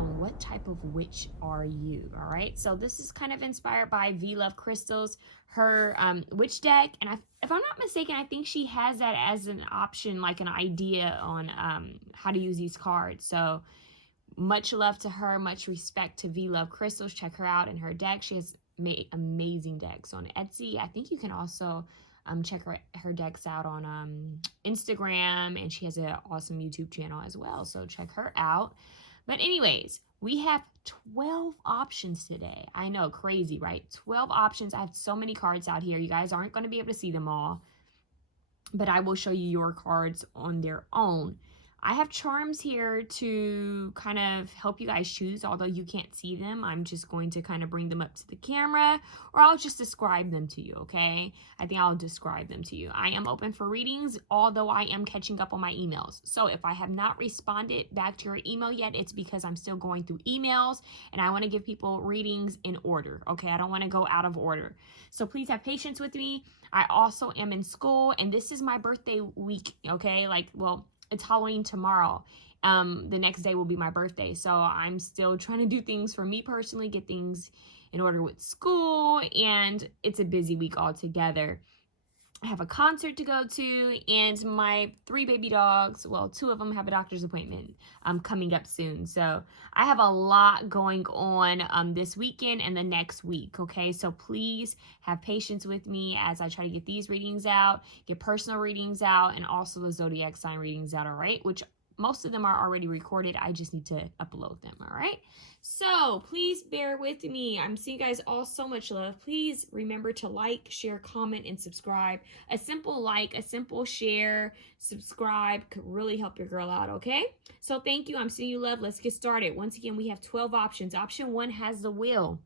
on what type of witch are you, all right? So this is kind of inspired by V Love Crystals, her witch deck. And if I'm not mistaken, I think she has that as an option, like an idea on how to use these cards. So much love to her, much respect to V Love Crystals. Check her out and her deck. She has made amazing decks on Etsy. I think you can also check her decks out on Instagram, and she has an awesome YouTube channel as well, so check her out. But anyways, we have 12 options today. I know, crazy, right? 12 options. I have so many cards out here. You guys aren't going to be able to see them all, but I will show you your cards on their own. I have charms here to kind of help you guys choose, although you can't see them. I'm just going to kind of bring them up to the camera, or I'll just describe them to you, okay? I think I'll describe them to you. I am open for readings, although I am catching up on my emails. So if I have not responded back to your email yet, it's because I'm still going through emails, and I want to give people readings in order, okay? I don't want to go out of order. So please have patience with me. I also am in school, and this is my birthday week, okay? Like, well, it's Halloween tomorrow. The next day will be my birthday. So I'm still trying to do things for me personally, get things in order with school, and it's a busy week altogether. I have a concert to go to, and my 3 baby dogs, well, 2 of them have a doctor's appointment coming up soon. So I have a lot going on this weekend and the next week, okay? So please have patience with me as I try to get these readings out, get personal readings out, and also the zodiac sign readings out, all right? Which most of them are already recorded. I just need to upload them, all right? So please bear with me. I'm seeing you guys all so much love. Please remember to like, share, comment, and subscribe. A simple like, a simple share, subscribe could really help your girl out, okay? So thank you. I'm sending you love. Let's get started. Once again, we have 12 options. Option 1 has the wheel,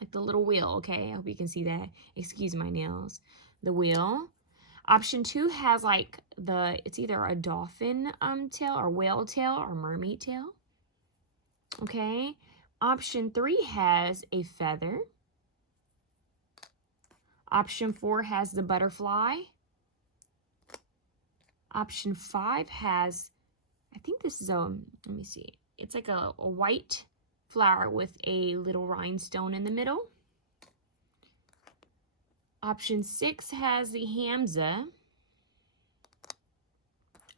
like the little wheel, okay? I hope you can see that. Excuse my nails. The wheel. Option 2 has like it's either a dolphin tail or whale tail or mermaid tail. Okay. Option 3 has a feather. Option 4 has the butterfly. Option 5 has, I think this is let me see. It's like a white flower with a little rhinestone in the middle. Option 6 has the Hamza.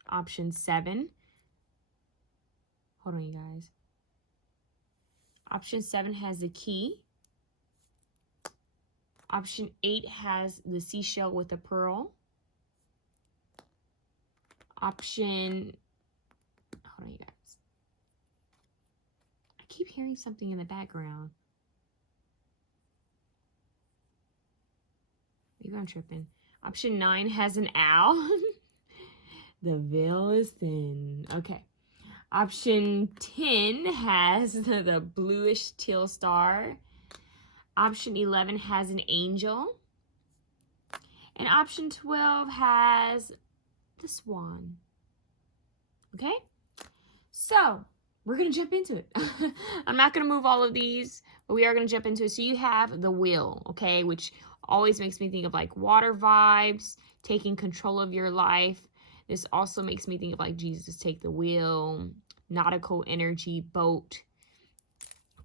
Option 7. Hold on, you guys. Option 7 has the key. Option 8 has the seashell with a pearl. Hold on, you guys. I keep hearing something in the background. Maybe I'm tripping. Option 9 has an owl. The veil is thin. Okay. Option 10 has the bluish teal star. Option 11 has an angel. And option 12 has the swan. Okay? So, we're going to jump into it. I'm not going to move all of these, but we are going to jump into it. So you have the wheel, okay, which always makes me think of like water vibes, taking control of your life. This also makes me think of like Jesus take the wheel, nautical energy, boat,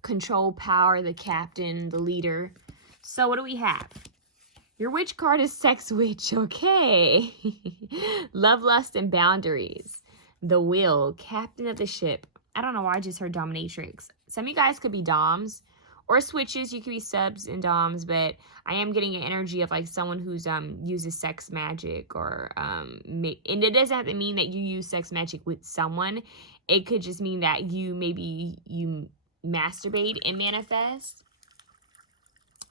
control, power, the captain, the leader. So what do we have? Your witch card is sex witch, okay. Love, lust, and boundaries. The wheel, captain of the ship. I don't know why I just heard dominatrix. Some of you guys could be doms or switches. You could be subs and doms, but I am getting an energy of like someone who's uses sex magic, or and it doesn't have to mean that you use sex magic with someone. It could just mean that you masturbate and manifest.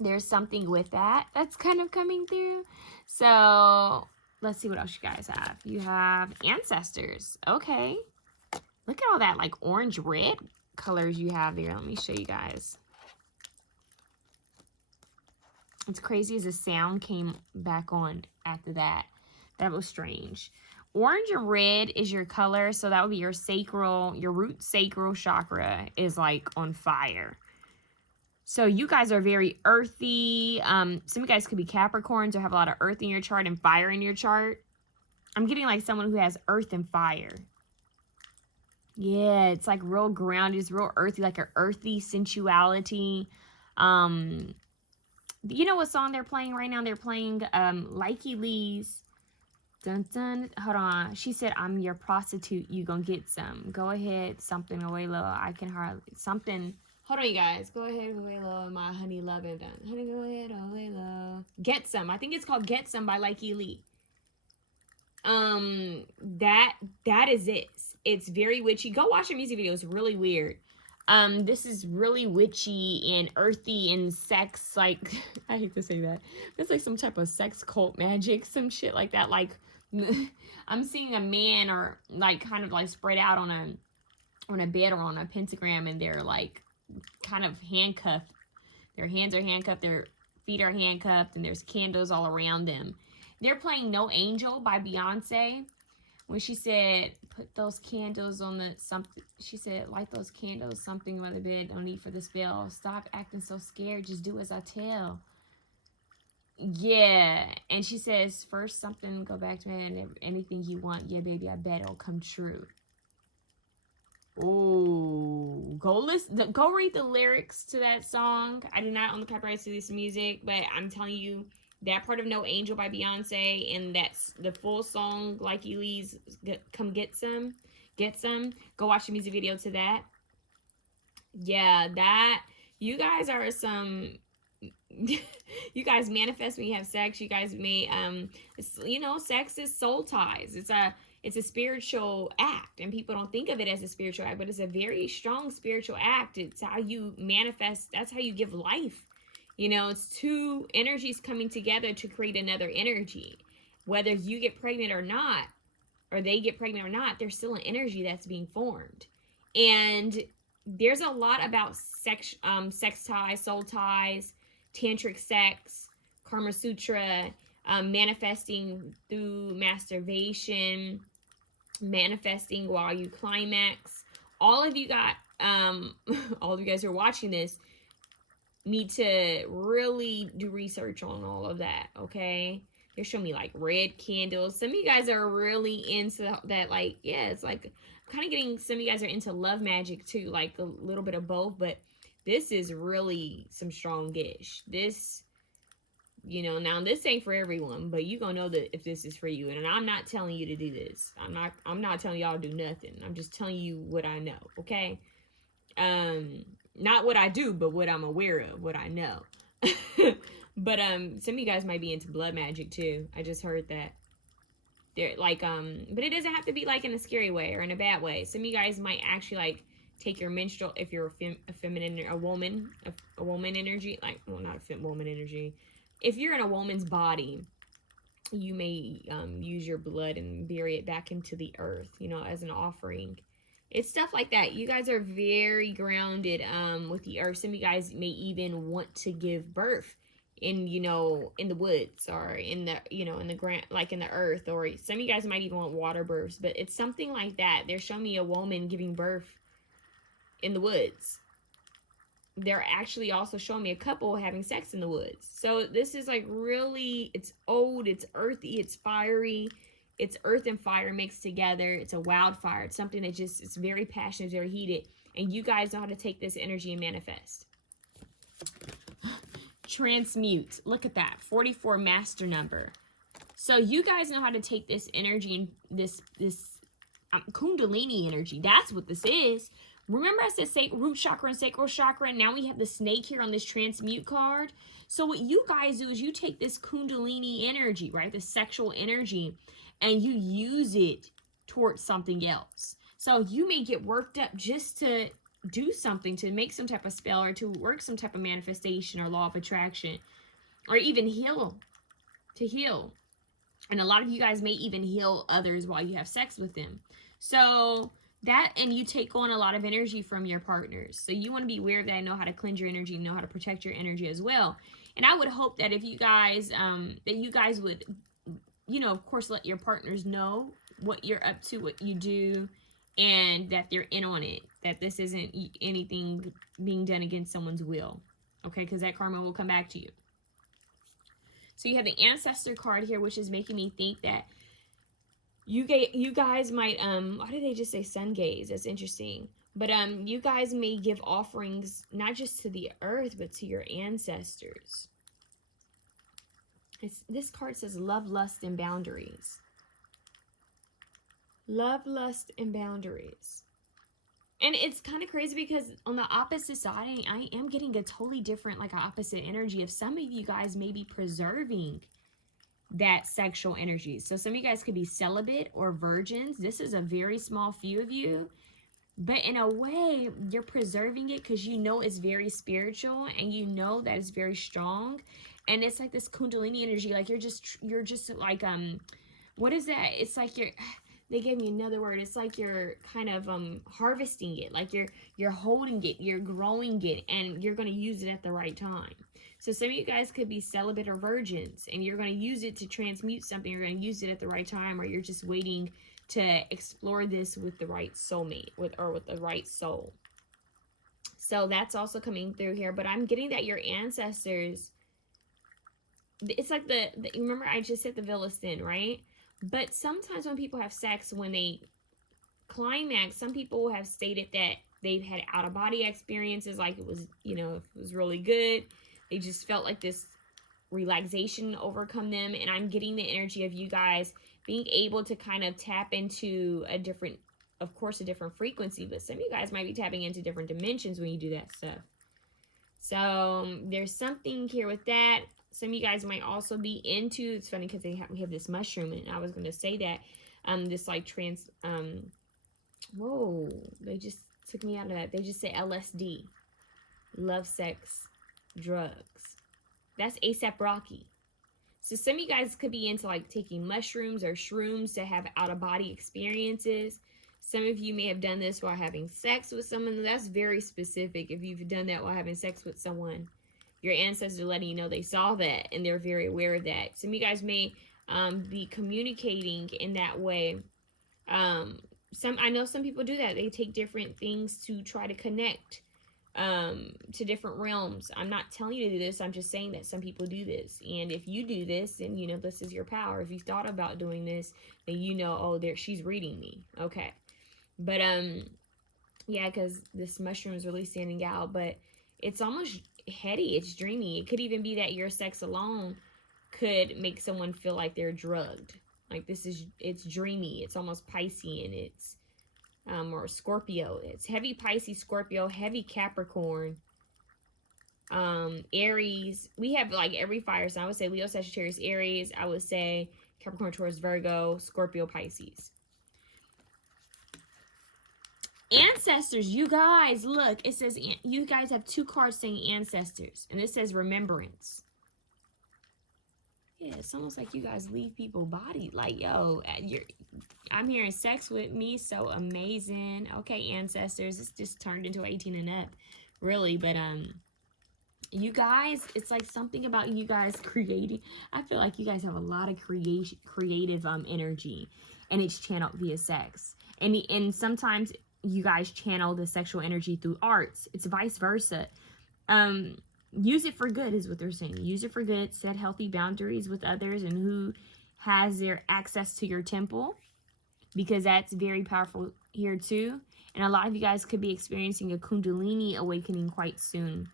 There's something with that that's kind of coming through. So let's see what else you guys have. You have ancestors. Okay. Look at all that like orange red colors you have there. Let me show you guys. It's crazy as the sound came back on after that. That was strange. Orange and red is your color. So that would be your sacral, your root sacral chakra is like on fire. So you guys are very earthy. Some of you guys could be Capricorns or have a lot of earth in your chart and fire in your chart. I'm getting like someone who has earth and fire. Yeah, it's like real grounded, it's real earthy, like an earthy sensuality. You know what song they're playing right now? They're playing Likey Lee's dun dun. Hold on. She said, I'm your prostitute, you gonna get some. Go ahead, something away low. I can hardly something. Hold on, you guys. Go ahead, away low, my honey love it. Honey, go ahead, away low. Get Some. I think it's called Get Some by Likey Lee. That is it. It's very witchy. Go watch the music video. It's really weird. This is really witchy and earthy and sex, like I hate to say that. It's like some type of sex cult magic, some shit like that. Like I'm seeing a man or like kind of like spread out on a bed or on a pentagram, and they're like kind of handcuffed. Their hands are handcuffed, their feet are handcuffed, and there's candles all around them. They're playing No Angel by Beyonce. When she said, put those candles on the something, she said, light those candles, something by the bed, no need for the spell. Stop acting so scared, just do as I tell. Yeah, and she says, first something, go back to me, and anything you want, yeah, baby, I bet it'll come true. Oh, go read the lyrics to that song. I do not own the copyrights to this music, but I'm telling you, that part of No Angel by Beyonce, and that's the full song, like Elise, come get some. Go watch the music video to that. Yeah, that, you guys are some, you guys manifest when you have sex. You guys may, you know, sex is soul ties. It's a spiritual act, and people don't think of it as a spiritual act, but it's a very strong spiritual act. It's how you manifest. That's how you give life. You know, it's two energies coming together to create another energy. Whether you get pregnant or not, or they get pregnant or not, there's still an energy that's being formed. And there's a lot about sex ties, soul ties, tantric sex, Karma Sutra, manifesting through masturbation, manifesting while you climax. All of you guys who are watching this need to really do research on all of that, okay? They're showing me like red candles. Some of you guys are really into that, like, yeah, it's like kind of getting, some of you guys are into love magic too, like a little bit of both, but this is really some strong-ish. This, you know, now this ain't for everyone, but you gonna know that if this is for you. And I'm not telling you to do this. I'm not telling y'all to do nothing. I'm just telling you what I know, okay? Not what I do, but what I'm aware of, what I know. But some of you guys might be into blood magic too. I just heard that. They're like but it doesn't have to be like in a scary way or in a bad way. Some of you guys might actually like take your menstrual, if you're a woman energy, like, well, not a woman energy. If you're in a woman's body, you may use your blood and bury it back into the earth, you know, as an offering. It's stuff like that. You guys are very grounded with the earth. Some of you guys may even want to give birth in, you know, in the woods or in the, you know, in the ground, like in the earth, or some of you guys might even want water births, but it's something like that. They're showing me a woman giving birth in the woods. They're actually also showing me a couple having sex in the woods. So this is like really, it's old, it's earthy, it's fiery. It's earth and fire mixed together. It's a wildfire. It's something that just, it's very passionate, very heated. And you guys know how to take this energy and manifest. Transmute. Look at that. 44 master number. So you guys know how to take this energy and this Kundalini energy. That's what this is. Remember I said root chakra and sacral chakra, and now we have the snake here on this transmute card. So what you guys do is you take this Kundalini energy, right, the sexual energy, and you use it towards something else. So you may get worked up just to do something, to make some type of spell, or to work some type of manifestation or law of attraction, or even to heal. And a lot of you guys may even heal others while you have sex with them. So that, and you take on a lot of energy from your partners. So you want to be aware of that and know how to cleanse your energy, know how to protect your energy as well. And I would hope that if you guys, that you guys would, you know, of course, let your partners know what you're up to, what you do, and that they're in on it, that this isn't anything being done against someone's will, okay? Because that karma will come back to you. So you have the ancestor card here, which is making me think that You guys might why did they just say sun gaze? That's interesting. But you guys may give offerings not just to the earth but to your ancestors. This card says love, lust, and boundaries. Love, lust, and boundaries. And it's kind of crazy because on the opposite side, I am getting a totally different, like, opposite energy of some of you guys may be preserving that sexual energy. So some of you guys could be celibate or virgins. This is a very small few of you. But in a way, you're preserving it because you know it's very spiritual and you know that it's very strong. And it's like this Kundalini energy. Like you're just like, what is that? It's like they gave me another word. It's like you're kind of harvesting it. Like you're holding it, you're growing it, and you're going to use it at the right time. So some of you guys could be celibate or virgins, and you're going to use it to transmute something. You're going to use it at the right time, or you're just waiting to explore this with the right soulmate, with the right soul. So that's also coming through here. But I'm getting that your ancestors, it's like you remember I just said the veil is thin, right? But sometimes when people have sex, when they climax, some people have stated that they've had out-of-body experiences, like it was, you know, it was really good. They just felt like this relaxation overcome them. And I'm getting the energy of you guys being able to kind of tap into a different, of course, a different frequency. But some of you guys might be tapping into different dimensions when you do that stuff. So there's something here with that. Some of you guys might also be into, it's funny because we have this mushroom, and I was going to say that, this like whoa, they just took me out of that. They just say LSD, love, sex, drugs. That's ASAP Rocky. So some of you guys could be into like taking mushrooms or shrooms to have out-of-body experiences. Some of you may have done this while having sex with someone. That's very specific. If you've done that while having sex with someone, your ancestors are letting you know they saw that and they're very aware of that. Some of you guys may be communicating in that way. I know some people do that. They take different things to try to connect to different realms. I'm not telling you to do this. I'm just saying that some people do this. And if you do this, then you know this is your power. If you thought about doing this, then you know, oh, she's reading me. Okay. But yeah, because this mushroom is really standing out. But it's almost heady. It's dreamy. It could even be that your sex alone could make someone feel like they're drugged. Like it's dreamy. It's almost Piscean. It's or Scorpio. It's heavy Pisces, Scorpio, heavy Capricorn, Aries. We have like every fire sign. I would say Leo, Sagittarius, Aries. I would say Capricorn, Taurus, Virgo, Scorpio, Pisces. Ancestors, you guys, look, it says you guys have two cards saying ancestors, and it says remembrance. Yeah, it's almost like you guys leave people bodied. Like, yo, I'm hearing sex with me, so amazing. Okay, ancestors, it's just turned into 18 and up, really. But you guys, it's like something about you guys creating. I feel like you guys have a lot of creative energy, and it's channeled via sex. And sometimes you guys channel the sexual energy through arts. It's vice versa. Use it for good is what they're saying. Use it for good. Set healthy boundaries with others and who has their access to your temple, because that's very powerful here too. And a lot of you guys could be experiencing a Kundalini awakening quite soon.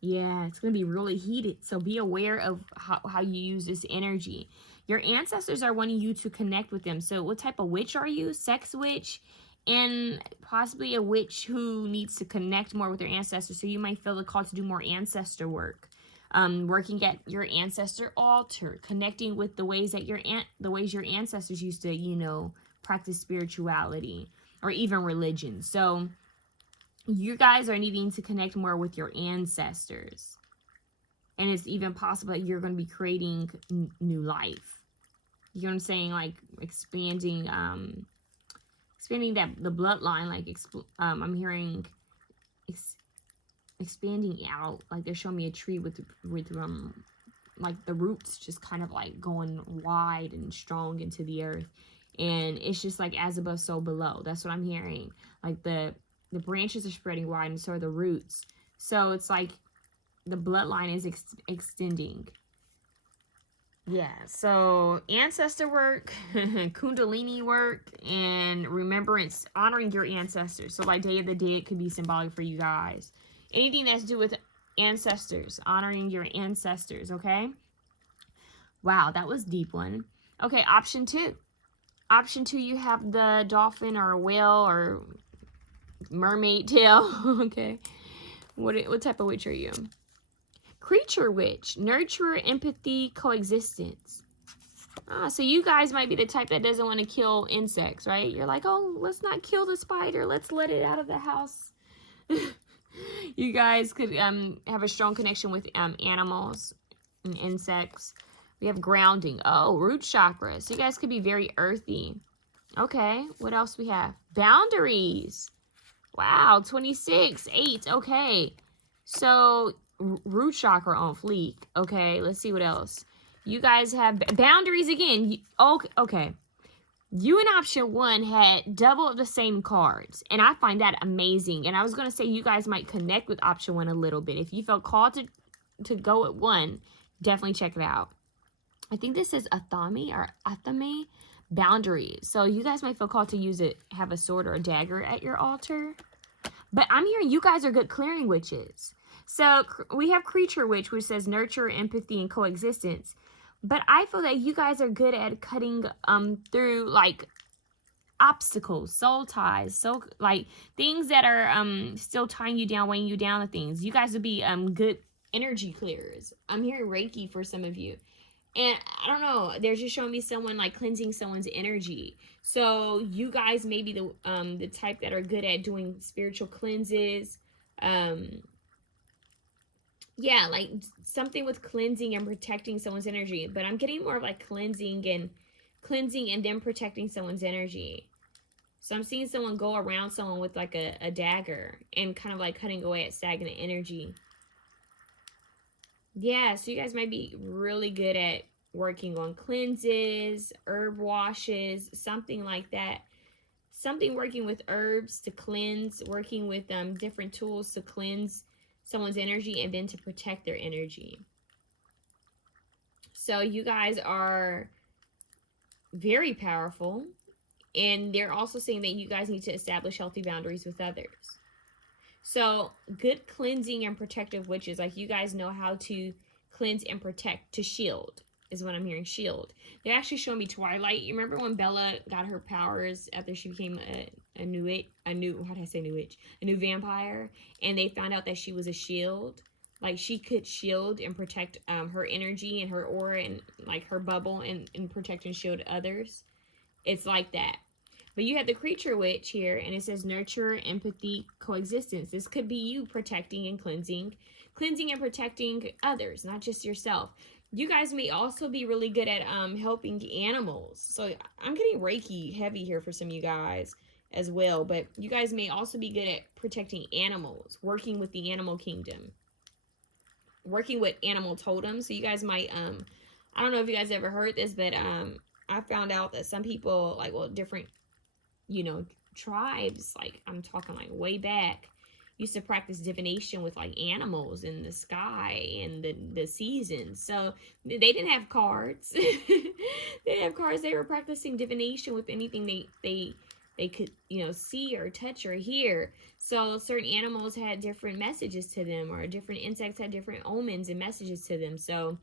Yeah, it's going to be really heated. So be aware of how you use this energy. Your ancestors are wanting you to connect with them. So what type of witch are you? Sex witch? And possibly a witch who needs to connect more with their ancestors. So you might feel the call to do more ancestor work. Working at your ancestor altar. Connecting with the ways that your ancestors used to, you know, practice spirituality. Or even religion. So you guys are needing to connect more with your ancestors. And it's even possible that you're going to be creating new life. You know what I'm saying? Like expanding the bloodline. Like I'm hearing expanding out. Like they're showing me a tree with like the roots just kind of like going wide and strong into the earth. And it's just like as above, so below. That's what I'm hearing. Like the branches are spreading wide, and so are the roots. So it's like the bloodline is extending. Yeah, so ancestor work, kundalini work, and remembrance, honoring your ancestors. So like Day of the Dead could be symbolic for you guys. Anything that's to do with ancestors, honoring your ancestors, okay? Wow, that was a deep one. Okay, option 2. Option 2, you have the dolphin or whale or mermaid tail, okay? What type of witch are you? Creature witch, nurture, empathy, coexistence. So you guys might be the type that doesn't want to kill insects, right? You're like, oh, let's not kill the spider. Let's let it out of the house. You guys could have a strong connection with animals and insects. We have grounding. Oh, root chakra. So you guys could be very earthy. Okay, what else we have? Boundaries. Wow, 26, 8. Okay, so root chakra on fleek. Okay, let's see what else. You guys have boundaries again. Okay. You in option 1 had double of the same cards, and I find that amazing. And I was going to say you guys might connect with option 1 a little bit. If you felt called to go at 1, definitely check it out. I think this is Athame, boundaries. So you guys might feel called to use it, have a sword or a dagger at your altar. But I'm hearing you guys are good clearing witches. So we have creature witch, which says nurture, empathy, and coexistence. But I feel that you guys are good at cutting through like obstacles, soul ties, so like things that are still tying you down, weighing you down to things. You guys would be good energy clearers. I'm hearing Reiki for some of you. And I don't know, they're just showing me someone like cleansing someone's energy. So you guys may be the type that are good at doing spiritual cleanses. Yeah, like something with cleansing and protecting someone's energy. But I'm getting more of like cleansing and then protecting someone's energy. So I'm seeing someone go around someone with like a dagger and kind of like cutting away at stagnant energy. Yeah, so you guys might be really good at working on cleanses, herb washes, something like that. Something working with herbs to cleanse, working with different tools to cleanse someone's energy and then to protect their energy. So you guys are very powerful, and they're also saying that you guys need to establish healthy boundaries with others. So good cleansing and protective witches, like you guys know how to cleanse and protect, to shield is what I'm hearing. Shield. They're actually showing me Twilight. You remember when Bella got her powers after she became a new vampire, and they found out that she was a shield. Like she could shield and protect her energy and her aura and like her bubble and protect and shield others. It's like that. But you have the creature witch here, and it says nurture, empathy, coexistence. This could be you protecting and cleansing and protecting others, not just yourself. You guys may also be really good at helping animals. So I'm getting Reiki heavy here for some of you guys as well. But you guys may also be good at protecting animals, working with the animal kingdom, working with animal totems. So you guys might, I don't know if you guys ever heard this, but I found out that some people, like, well, different, tribes, like I'm talking like way back, used to practice divination with like animals in the sky and the seasons. So they didn't have cards. They didn't have cards. They were practicing divination with anything they could, see or touch or hear. So certain animals had different messages to them, or different insects had different omens and messages to them. So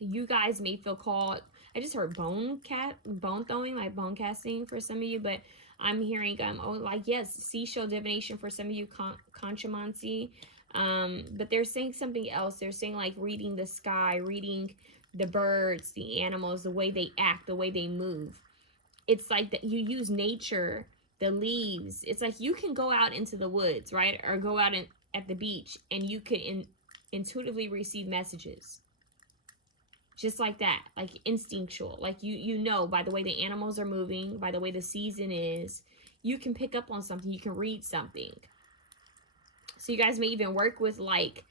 you guys may feel called. I just heard bone throwing, like bone casting for some of you, but I'm hearing seashell divination for some of you, conchomancy. But they're saying something else. They're saying like reading the sky, reading the birds, the animals, the way they act, the way they move. It's like that you use nature, the leaves. It's like you can go out into the woods, right? Or go out at the beach, and you could intuitively receive messages. Just like that, like instinctual, like you know by the way the animals are moving, by the way the season is, you can pick up on something, you can read something. So you guys may even work with like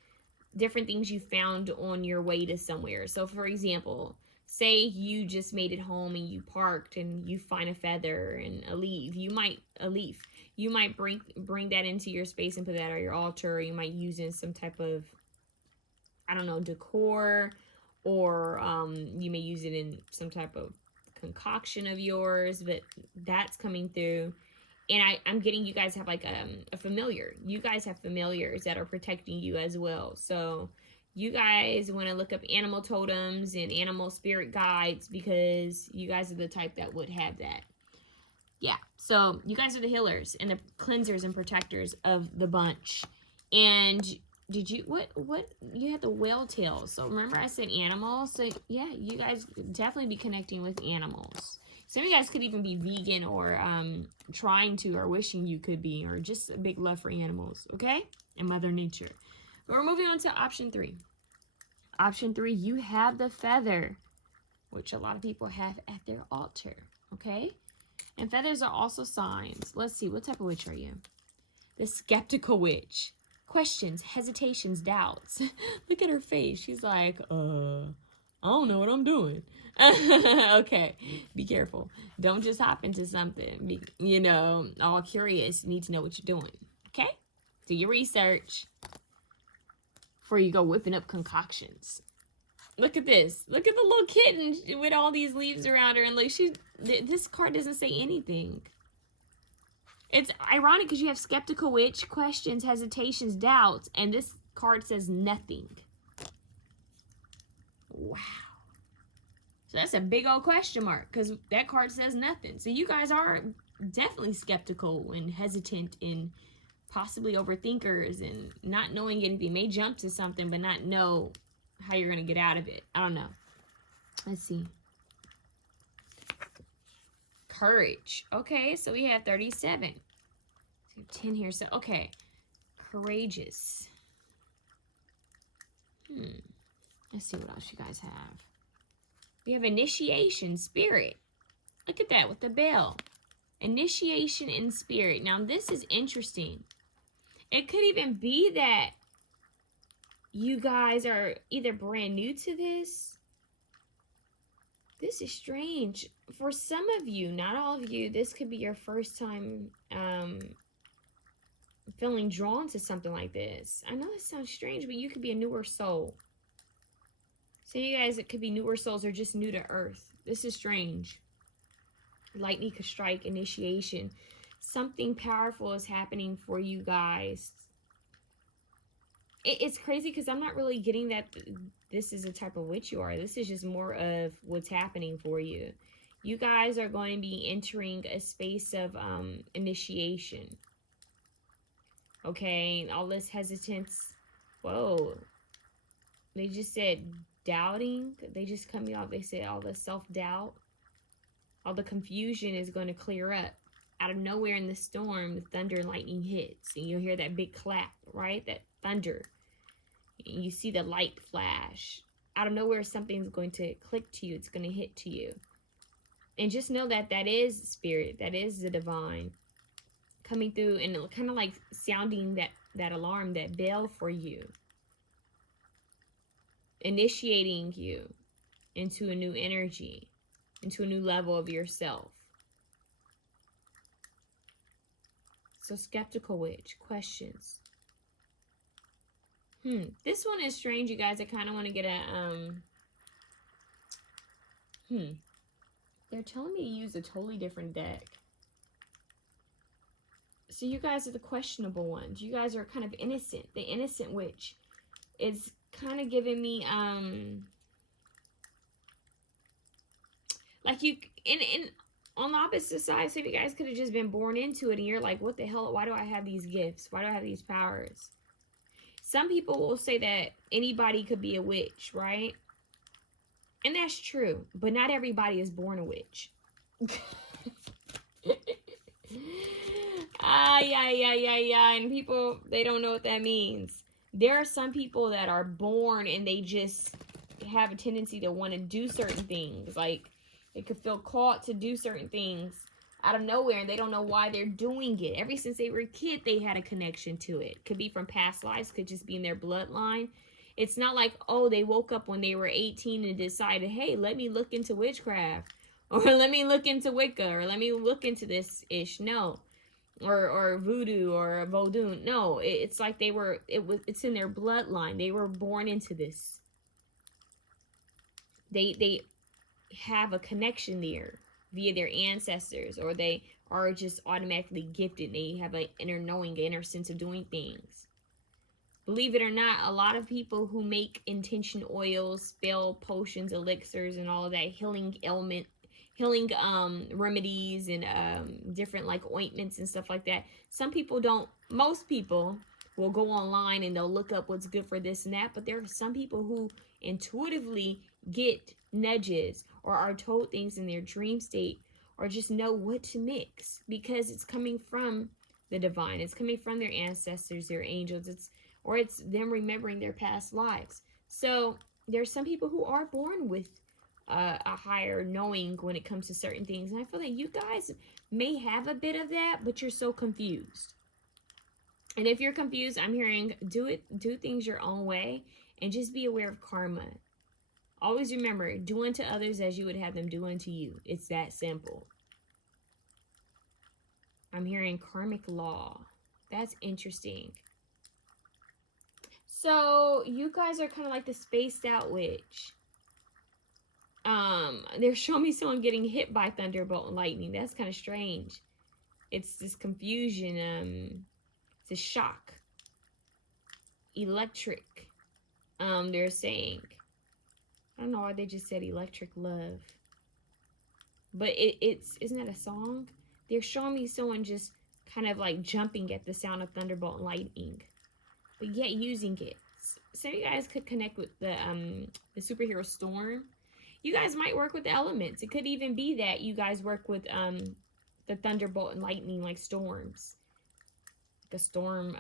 different things you found on your way to somewhere. So for example, say you just made it home and you parked and you find a feather and a leaf. You might bring that into your space and put that on your altar, or you might use it in some type of, I don't know, decor. or you may use it in some type of concoction of yours, but that's coming through. And I'm getting you guys have like a familiar. You guys have familiars that are protecting you as well. So you guys want to look up animal totems and animal spirit guides, because you guys are the type that would have that. Yeah, so you guys are the healers and the cleansers and protectors of the bunch. And did you, what, you had the whale tail. So remember I said animals? So yeah, you guys definitely be connecting with animals. Some of you guys could even be vegan, or trying to, or wishing you could be, or just a big love for animals, okay? And Mother Nature. But we're moving on to option 3. Option 3, you have the feather, which a lot of people have at their altar, okay? And feathers are also signs. Let's see, what type of witch are you? The skeptical witch. Questions, hesitations, doubts. Look at her face. She's like, I don't know what I'm doing. Okay, be careful. Don't just hop into something. Be, you know, all curious. You need to know what you're doing. Okay? Do your research before you go whipping up concoctions. Look at this. Look at the little kitten with all these leaves around her. And like, this card doesn't say anything. It's ironic because you have skeptical witch, questions, hesitations, doubts, and this card says nothing. Wow. So that's a big old question mark, because that card says nothing. So you guys are definitely skeptical and hesitant and possibly overthinkers and not knowing anything. May jump to something but not know how you're going to get out of it. I don't know. Let's see. Courage. Okay, so we have 37. So 10 here. So, okay. Courageous. Let's see what else you guys have. We have initiation, spirit. Look at that with the bell. Initiation in spirit. Now, this is interesting. It could even be that you guys are either brand new to this. This is strange. For some of you, not all of you, this could be your first time feeling drawn to something like this. I know this sounds strange, but you could be a newer soul. So you guys, it could be newer souls or just new to Earth. This is strange. Lightning could strike, initiation. Something powerful is happening for you guys. It's crazy because I'm not really getting that this is a type of witch you are. This is just more of what's happening for you. You guys are going to be entering a space of initiation. Okay, all this hesitance. Whoa. They just said doubting. They just cut me off. They said all the self-doubt. All the confusion is going to clear up. Out of nowhere in the storm, the thunder and lightning hits. And you'll hear that big clap, right? That thunder. And you see the light flash. Out of nowhere, something's going to click to you. It's going to hit to you. And just know that that is spirit. That is the divine coming through and kind of like sounding that alarm, that bell for you. Initiating you into a new energy, into a new level of yourself. So skeptical witch, questions. This one is strange, you guys. I kind of want to get a, They're telling me to use a totally different deck. So you guys are the questionable ones. You guys are kind of innocent. The innocent witch is kind of giving me, like you, on the opposite side, so if you guys could have just been born into it and you're like, what the hell? Why do I have these gifts? Why do I have these powers? Some people will say that anybody could be a witch, right? And that's true, but not everybody is born a witch. Yeah. And people, they don't know what that means. There are some people that are born and they just have a tendency to want to do certain things. Like, they could feel called to do certain things out of nowhere, and they don't know why they're doing it. Ever since they were a kid, they had a connection to it. Could be from past lives, could just be in their bloodline. It's not like, oh, they woke up when they were 18 and decided, hey, let me look into witchcraft, or let me look into Wicca, or let me look into this ish. No. Or voodoo or vodou. No, it's like it's in their bloodline. They were born into this. they have a connection there via their ancestors, or they are just automatically gifted. They have an inner knowing, inner sense of doing things. Believe it or not, a lot of people who make intention oils, spell potions, elixirs, and all of that healing remedies and different like ointments and stuff like that. Some people don't. Most people will go online and they'll look up what's good for this and that. But there are some people who intuitively get nudges or are told things in their dream state, or just know what to mix because it's coming from the divine. It's coming from their ancestors, their angels. It's them remembering their past lives. So there's some people who are born with a higher knowing when it comes to certain things. And I feel that you guys may have a bit of that, but you're so confused. And if you're confused, I'm hearing do things your own way, and just be aware of karma. Always remember, do unto others as you would have them do unto you. It's that simple. I'm hearing karmic law. That's interesting. So you guys are kind of like the spaced out witch. They're showing me someone getting hit by thunderbolt and lightning. That's kind of strange. It's this confusion. It's a shock. Electric. They're saying. I don't know why they just said electric love. But isn't that a song? They're showing me someone just kind of like jumping at the sound of thunderbolt and lightning, but yet using it. So you guys could connect with the superhero Storm. You guys might work with the elements. It could even be that you guys work with the thunderbolt and lightning, like storms, like a storm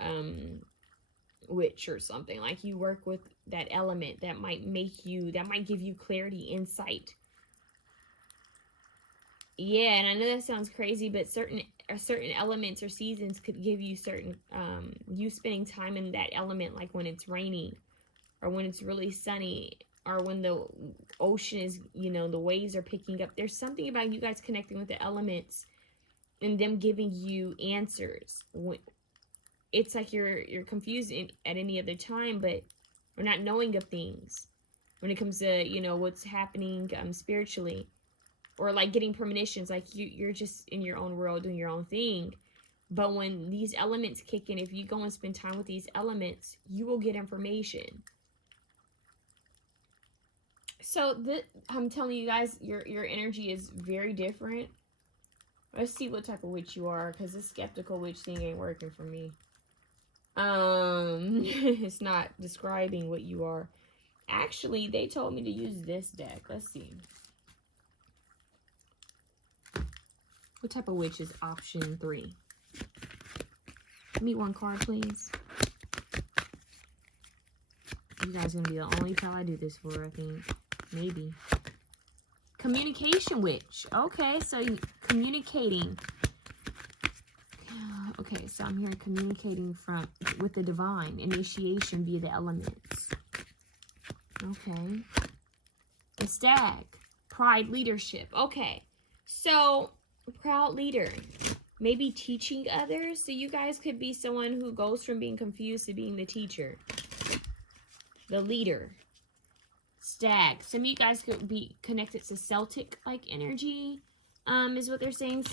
witch or something. Like you work with that element that might give you clarity, insight. Yeah, and I know that sounds crazy, but certain elements or seasons could give you certain you spending time in that element, like when it's raining, or when it's really sunny, or when the ocean is, the waves are picking up. There's something about you guys connecting with the elements and them giving you answers. It's like you're confused at any other time, but we're not knowing of things when it comes to what's happening spiritually. Or like getting premonitions, like you're just in your own world doing your own thing. But when these elements kick in, if you go and spend time with these elements, you will get information. So I'm telling you guys, your energy is very different. Let's see what type of witch you are, because this skeptical witch thing ain't working for me. It's not describing what you are. Actually, they told me to use this deck. Let's see. What type of witch is option 3? Give me one card, please. You guys are going to be the only pal I do this for, I think. Maybe. Communication witch. Okay, so communicating. Okay, so I'm hearing communicating with the divine. Initiation via the elements. Okay. The stag. Pride, leadership. Okay. So proud leader, maybe teaching others. So you guys could be someone who goes from being confused to being the teacher, the leader. Stag, some of you guys could be connected to Celtic like energy, is what they're saying.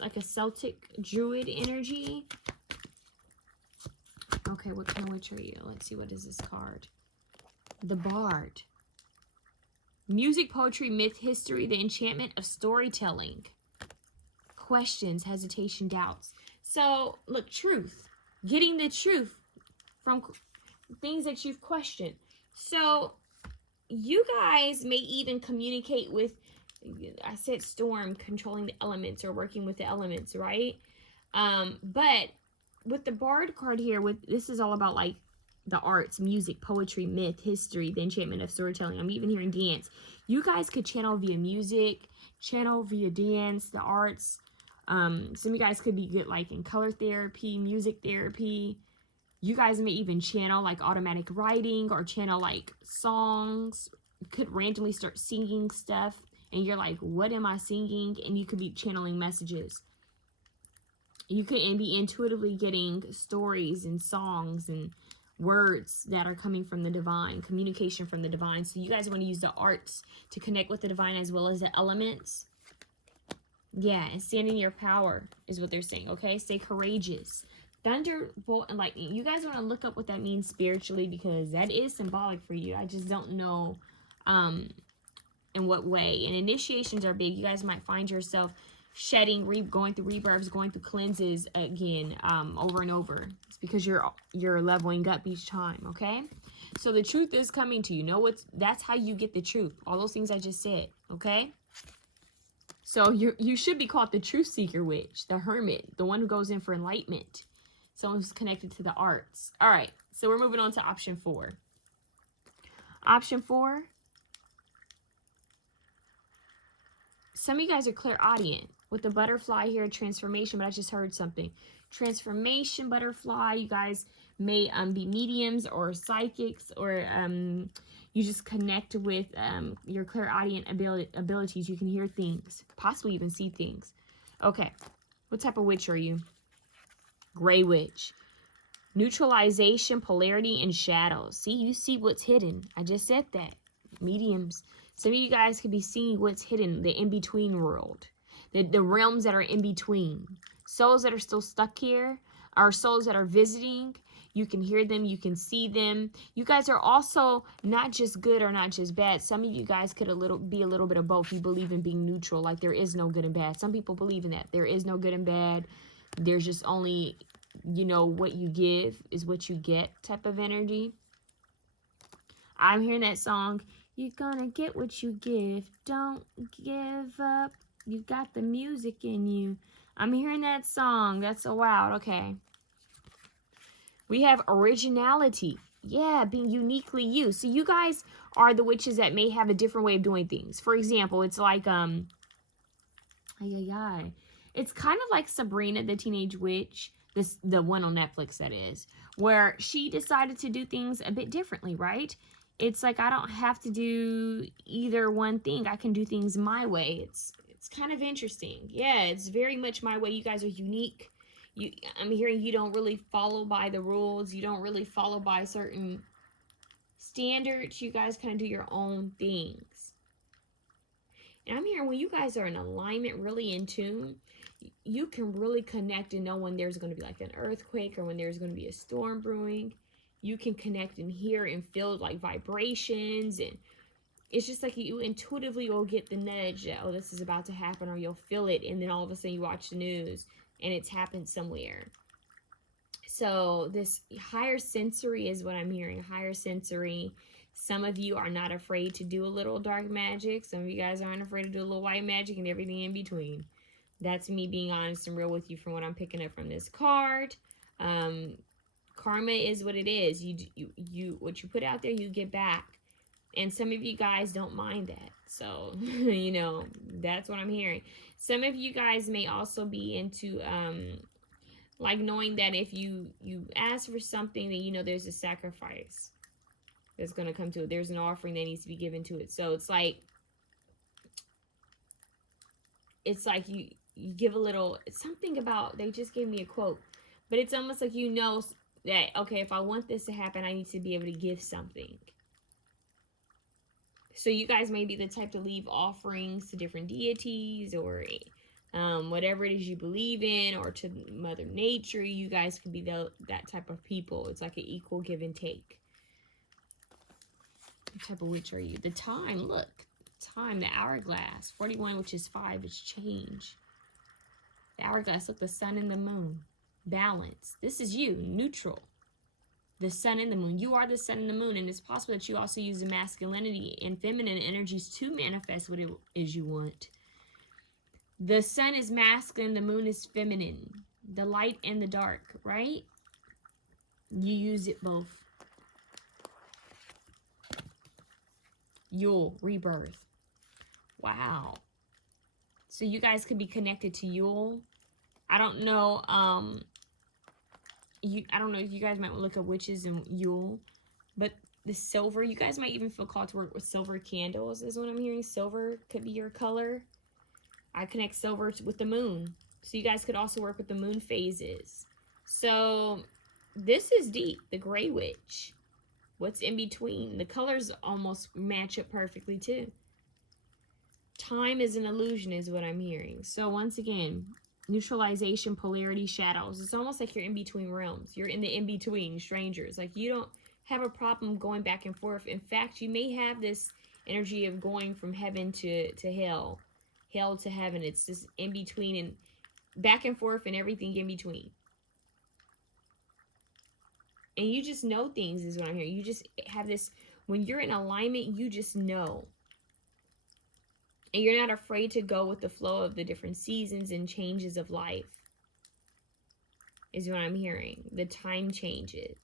Like a Celtic druid energy. Okay, what kind of witch are you? Let's see, what is this card? The Bard. Music, poetry, myth, history, the enchantment of storytelling. Questions, hesitation, doubts. So, look, truth. Getting the truth from things that you've questioned. So, you guys may even communicate with, I said storm, controlling the elements or working with the elements, right? But with the Bard card here, this is all about like the arts, music, poetry, myth, history, the enchantment of storytelling. I'm even hearing dance. You guys could channel via music, channel via dance, the arts. Some of you guys could be good like in color therapy, music therapy. You guys may even channel like automatic writing or channel like songs. You could randomly start singing stuff and you're like, what am I singing? And you could be channeling messages. You could be intuitively getting stories and songs and words that are coming from the divine, communication from the divine. So you guys want to use the arts to connect with the divine as well as the elements. Yeah, and stand in your power is what they're saying, okay? Stay courageous. Thunderbolt and lightning. You guys want to look up what that means spiritually, because that is symbolic for you. I just don't know in what way. And initiations are big. You guys might find yourself shedding, going through rebirths, going through cleanses again, over and over. It's because you're leveling up each time, okay? So the truth is coming to you. That's how you get the truth. All those things I just said, okay? So you should be called the truth seeker witch, the hermit, the one who goes in for enlightenment. Someone who's connected to the arts. All right, so we're moving on to option 4. Option 4. Some of you guys are clairaudient. With the butterfly here, transformation, but I just heard something. Transformation, butterfly. You guys may be mediums or psychics, or you just connect with your clairaudient abilities. You can hear things, possibly even see things. Okay, what type of witch are you? Gray witch. Neutralization, polarity, and shadows. See, you see what's hidden. I just said that. Mediums. Some of you guys could be seeing what's hidden, the in-between world. The realms that are in between. Souls that are still stuck here, or souls that are visiting. You can hear them, you can see them. You guys are also not just good or not just bad. Some of you guys could be a little bit of both. You believe in being neutral, like there is no good and bad. Some people believe in that. There is no good and bad. There's just only, you know, what you give is what you get type of energy. I'm hearing that song. You're gonna get what you give. Don't give up. You got the music in you. I'm hearing that song. That's so wild. Okay. We have originality. Yeah, being uniquely you. So you guys are the witches that may have a different way of doing things. For example, it's like, it's kind of like Sabrina, the Teenage Witch. The one on Netflix, that is. Where she decided to do things a bit differently, right? It's like, I don't have to do either one thing. I can do things my way. It's kind of interesting. Yeah, it's very much my way. You guys are unique. I'm hearing you don't really follow by the rules. You don't really follow by certain standards. You guys kind of do your own things. And I'm hearing when you guys are in alignment, really in tune, you can really connect and know when there's going to be like an earthquake or when there's going to be a storm brewing. You can connect and hear and feel like vibrations, and it's just like you intuitively will get the nudge that, oh, this is about to happen, or you'll feel it, and then all of a sudden you watch the news and it's happened somewhere. So this higher sensory is what I'm hearing, higher sensory. Some of you are not afraid to do a little dark magic. Some of you guys aren't afraid to do a little white magic and everything in between. That's me being honest and real with you from what I'm picking up from this card. Karma is what it is. You what you put out there, you get back. And some of you guys don't mind that. So, you know, that's what I'm hearing. Some of you guys may also be into, like, knowing that if you ask for something, then you know there's a sacrifice that's going to come to it. There's an offering that needs to be given to it. So it's like you give a little, something about, they just gave me a quote. But it's almost like you know that, okay, if I want this to happen, I need to be able to give something. So you guys may be the type to leave offerings to different deities or whatever it is you believe in, or to Mother Nature. You guys can be that type of people. It's like an equal give and take. What type of witch are you? The time, look. Time, the hourglass. 41, which is 5, is change. The hourglass, look, the sun and the moon. Balance. This is you, neutral. The sun and the moon. You are the sun and the moon, and it's possible that you also use the masculinity and feminine energies to manifest what it is you want. The sun is masculine, the moon is feminine. The light and the dark, right? You use it both. Yule, rebirth. Wow. So you guys could be connected to Yule. I don't know, I don't know if you guys might look at witches and Yule, but the silver, you guys might even feel called to work with silver candles is what I'm hearing. Silver could be your color. I connect silver with the moon. So you guys could also work with the moon phases. So This is deep. The Gray Witch. What's in between? The colors almost match up perfectly too. Time is an illusion is what I'm hearing. So once again, neutralization, polarity, shadows. It's almost like you're in between realms. You're in the in-between, strangers. Like you don't have a problem going back and forth. In fact, you may have this energy of going from heaven to hell. Hell to heaven. It's just in between and back and forth and everything in between. And you just know things is what I'm hearing. You just have this, when you're in alignment, you just know. And you're not afraid to go with the flow of the different seasons and changes of life. Is what I'm hearing. The time changes.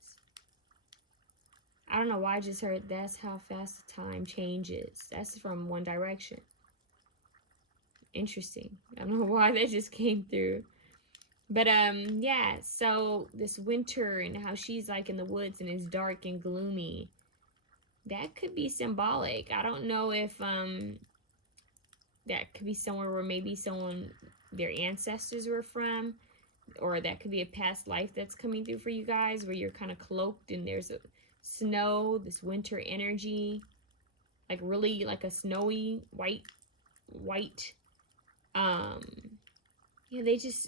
I don't know why I just heard that's how fast the time changes. That's from One Direction. Interesting. I don't know why that just came through. But yeah, so this winter and how she's like in the woods and it's dark and gloomy. That could be symbolic. I don't know if that could be somewhere where maybe someone, their ancestors were from, or that could be a past life that's coming through for you guys where you're kind of cloaked and there's a snow, this winter energy, like really like a snowy white yeah,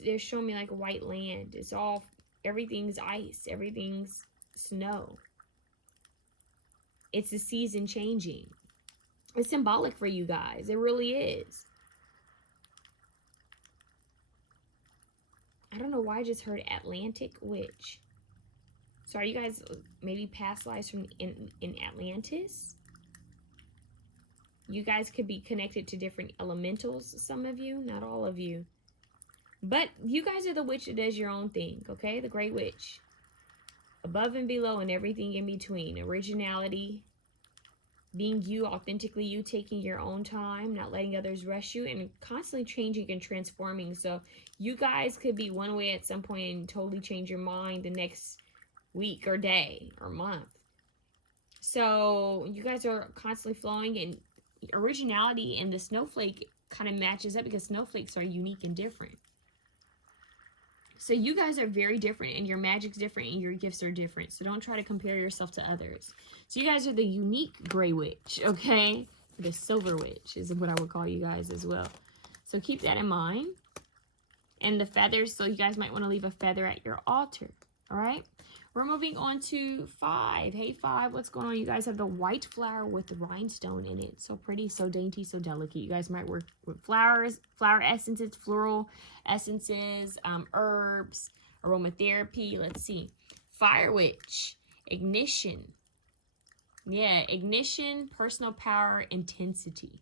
they're showing me like white land. It's all, everything's ice, everything's snow. It's the season changing. It's symbolic for you guys. It really is. I don't know why I just heard Atlantic Witch. So are you guys maybe past lives from in Atlantis? You guys could be connected to different elementals, some of you, not all of you. But you guys are the witch that does your own thing, okay? The Great Witch. Above and below and everything in between. Originality. Being you, authentically you, taking your own time, not letting others rush you, and constantly changing and transforming. So you guys could be one way at some point and totally change your mind the next week or day or month. So you guys are constantly flowing, and originality and the snowflake kind of matches up because snowflakes are unique and different. So you guys are very different, and your magic's different, and your gifts are different. So don't try to compare yourself to others. So you guys are the unique Gray Witch, okay? The Silver Witch is what I would call you guys as well. So keep that in mind. And the feathers, so you guys might want to leave a feather at your altar, all right? We're moving on to 5. Hey, 5, what's going on? You guys have the white flower with the rhinestone in it. So pretty, so dainty, so delicate. You guys might work with flowers, flower essences, floral essences, herbs, aromatherapy. Let's see. Fire Witch, ignition. Yeah, ignition, personal power, intensity.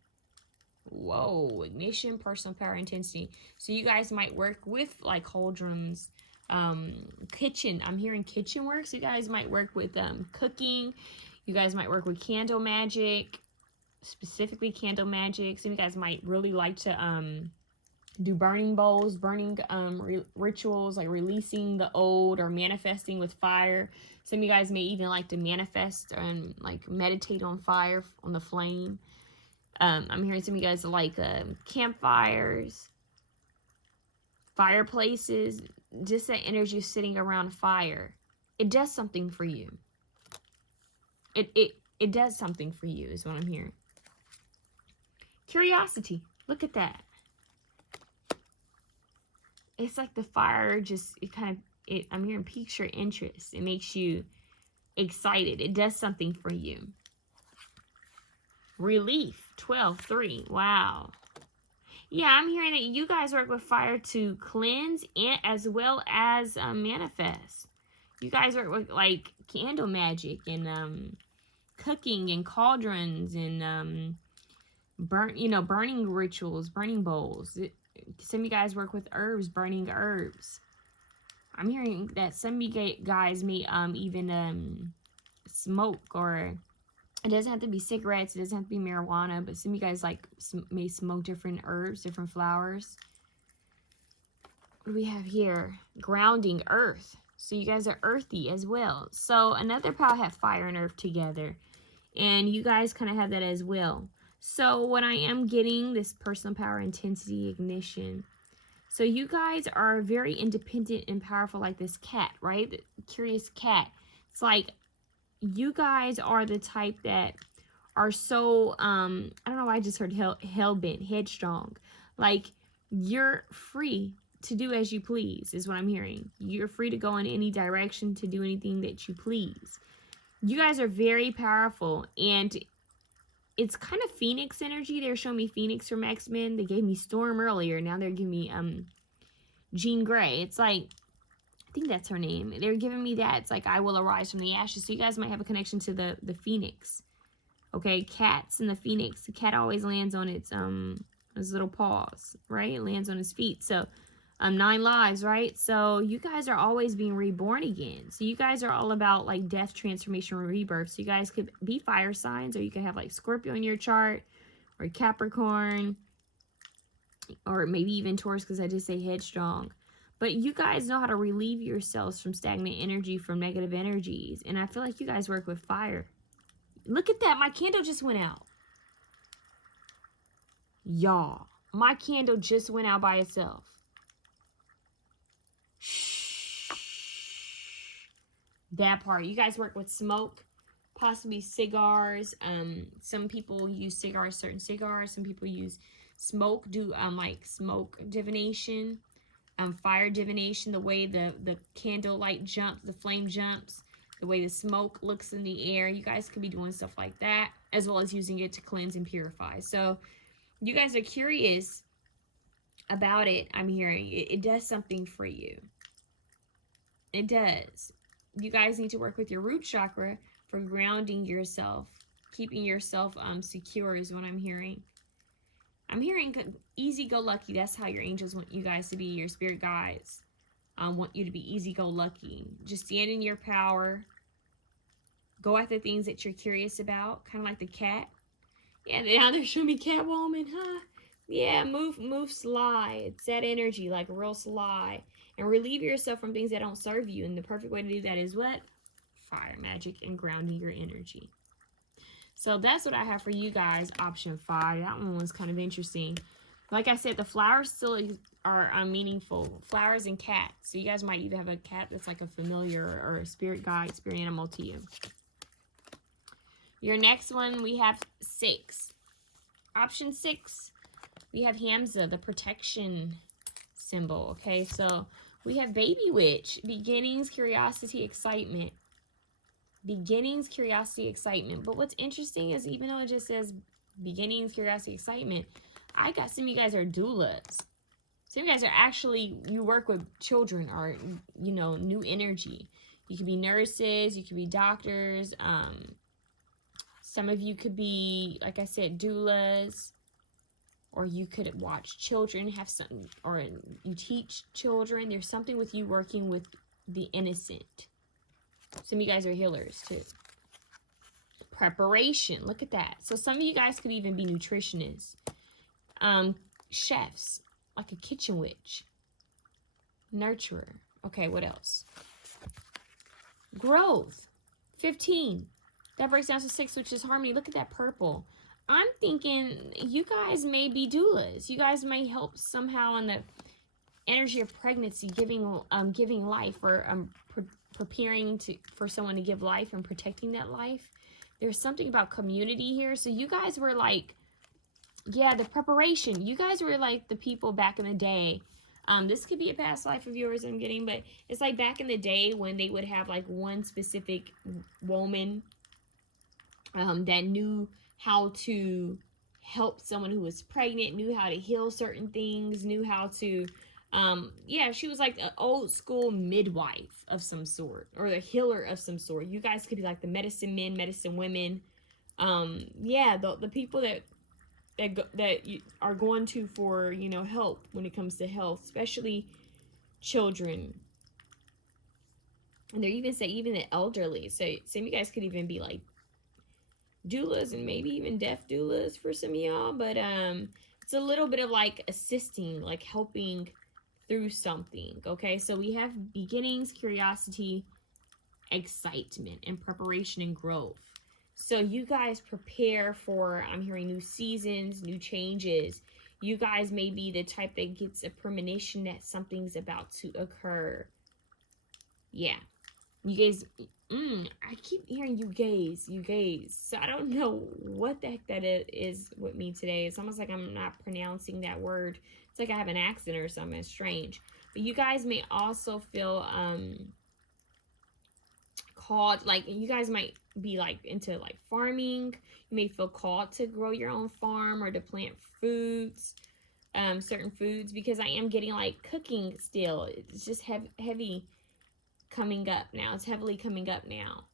Whoa, ignition, personal power, intensity. So you guys might work with like cauldrons, kitchen. I'm hearing kitchen work. So you guys might work with cooking. You guys might work with candle magic, specifically candle magic. Some of you guys might really like to do burning bowls, burning rituals, like releasing the old or manifesting with fire. Some of you guys may even like to manifest and like meditate on fire, on the flame. I'm hearing some of you guys like campfires, fireplaces, just that energy sitting around fire. It does something for you. It does something for you is what I'm hearing. Curiosity. Look at that. It's like the fire just, I'm hearing piques your interest. It makes you excited. It does something for you. Relief. 12-3. Wow. Yeah, I'm hearing that you guys work with fire to cleanse and as well as manifest. You guys work with like candle magic and cooking and cauldrons and burning rituals, burning bowls. Some of you guys work with herbs, burning herbs. I'm hearing that some of you guys may even smoke, or it doesn't have to be cigarettes, it doesn't have to be marijuana, but some of you guys like may smoke different herbs, different flowers. What do we have here? Grounding, earth. So you guys are earthy as well. So another pile have fire and earth together, and you guys kind of have that as well. So what I am getting, this personal power, intensity, ignition. So you guys are very independent and powerful, like this cat, right? The curious cat. It's like you guys are the type that are so, I don't know why I just heard hell-bent, headstrong. Like, you're free to do as you please, is what I'm hearing. You're free to go in any direction, to do anything that you please. You guys are very powerful, and it's kind of Phoenix energy. They're showing me Phoenix from X-Men. They gave me Storm earlier. Now they're giving me Jean Grey. It's like, I think that's her name. They're giving me that. It's like, I will arise from the ashes. So you guys might have a connection to the Phoenix. Okay, cats and the Phoenix. The cat always lands on his little paws, right? It lands on his feet. So 9 lives, right? So you guys are always being reborn again. So you guys are all about like death, transformation, rebirth. So you guys could be fire signs, or you could have like Scorpio in your chart, or Capricorn, or maybe even Taurus, because I did say headstrong. But you guys know how to relieve yourselves from stagnant energy, from negative energies. And I feel like you guys work with fire. Look at that. My candle just went out. Y'all, my candle just went out by itself. Shh. That part. You guys work with smoke, possibly cigars. Some people use cigars, certain cigars. Some people use smoke, do like smoke divination, fire divination, the way the candle light jumps, the flame jumps, the way the smoke looks in the air. You guys could be doing stuff like that, as well as using it to cleanse and purify. So you guys are curious about it. I'm hearing it does something for you. It does. You guys need to work with your root chakra for grounding yourself, keeping yourself secure is what I'm hearing. I'm hearing easy-go-lucky. That's how your angels want you guys to be. Your spirit guides want you to be easy-go-lucky. Just stand in your power. Go after things that you're curious about, kind of like the cat. Yeah, now they're showing me Catwoman, huh? Yeah, move sly. It's that energy, like real sly. And relieve yourself from things that don't serve you. And the perfect way to do that is what? Fire, magic, and grounding your energy. So that's what I have for you guys, option 5. That one was kind of interesting. Like I said, the flowers still are meaningful. Flowers and cats. So you guys might even have a cat that's like a familiar or a spirit guide, spirit animal to you. Your next one, we have 6. Option 6, we have Hamza, the protection symbol. Okay, so we have Baby Witch, beginnings, curiosity, excitement. Beginnings, curiosity, excitement. But what's interesting is, even though it just says beginnings, curiosity, excitement, I got some of you guys are doulas. Some of you guys are actually, you work with children, or, you know, new energy. You could be nurses, you could be doctors. Some of you could be, like I said, doulas. Or you could watch children, have some, or you teach children. There's something with you working with the innocent. Some of you guys are healers too. Preparation. Look at that. So some of you guys could even be nutritionists. Chefs. Like a kitchen witch. Nurturer. Okay, what else? Growth. 15. That breaks down to 6, which is harmony. Look at that purple. I'm thinking you guys may be doulas. You guys may help somehow in the energy of pregnancy, giving life, or preparing for someone to give life and protecting that life. There's something about community here. So you guys were like, yeah, the preparation. You guys were like the people back in the day. This could be a past life of yours I'm getting, but it's like back in the day when they would have like one specific woman that knew how to help someone who was pregnant, knew how to heal certain things, knew how to, yeah, she was like an old school midwife of some sort, or a healer of some sort. You guys could be like the medicine men, medicine women. Yeah, the people that you are going to for, you know, help when it comes to health, especially children. And they even say even the elderly. So some of you guys could even be like doulas, and maybe even deaf doulas for some of y'all. But it's a little bit of like assisting, like helping through something. Okay, so we have beginnings, curiosity, excitement, and preparation and growth. So you guys prepare for, I'm hearing, new seasons, new changes. You guys may be the type that gets a premonition that something's about to occur. Yeah. You guys, I keep hearing you gaze. So I don't know what the heck that is with me today. It's almost like I'm not pronouncing that word. It's like I have an accent or something. It's strange. But you guys may also feel called, like you guys might be like into like farming. You may feel called to grow your own farm or to plant foods, certain foods, because I am getting like cooking still. It's just heavy coming up now. It's heavily coming up now.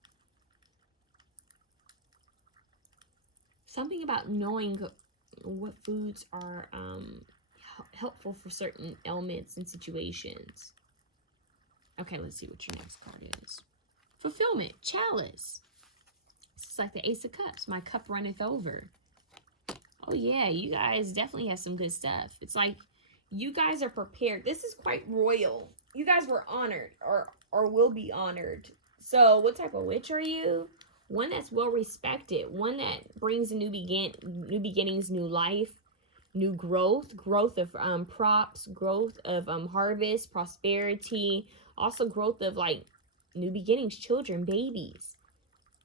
Something about knowing what foods are helpful for certain ailments and situations. Okay, let's see what your next card is. Fulfillment, chalice. This is like the Ace of Cups. My cup runneth over. Oh yeah, you guys definitely have some good stuff. It's like you guys are prepared. This is quite royal. You guys were honored or will be honored. So what type of witch are you? One that's well respected. One that brings a new beginnings, new life, new growth of crops, growth of harvest, prosperity, also growth of like new beginnings, children, babies,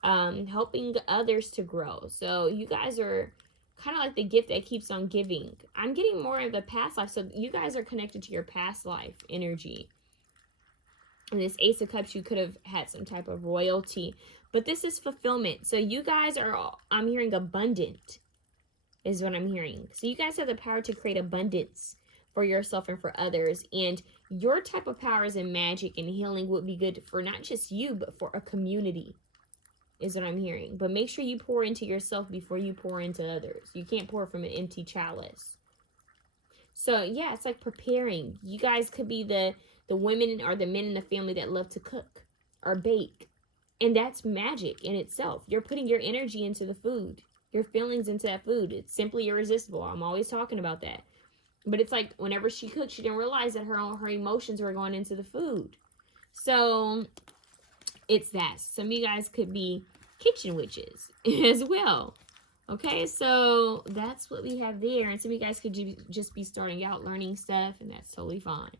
helping others to grow. So you guys are kind of like the gift that keeps on giving. I'm getting more of the past life. So you guys are connected to your past life energy. And this Ace of Cups, you could have had some type of royalty. But this is fulfillment. So you guys are, I'm hearing abundant is what I'm hearing. So you guys have the power to create abundance for yourself and for others. And your type of powers in magic and healing would be good for not just you, but for a community is what I'm hearing. But make sure you pour into yourself before you pour into others. You can't pour from an empty chalice. So yeah, it's like preparing. You guys could be the women or the men in the family that love to cook or bake. And that's magic in itself. You're putting your energy into the food, your feelings into that food. It's simply irresistible. I'm always talking about that. But it's like whenever she cooked, she didn't realize that her emotions were going into the food. So it's that. Some of you guys could be kitchen witches as well. Okay, so that's what we have there. And some of you guys could just be starting out learning stuff, and that's totally fine.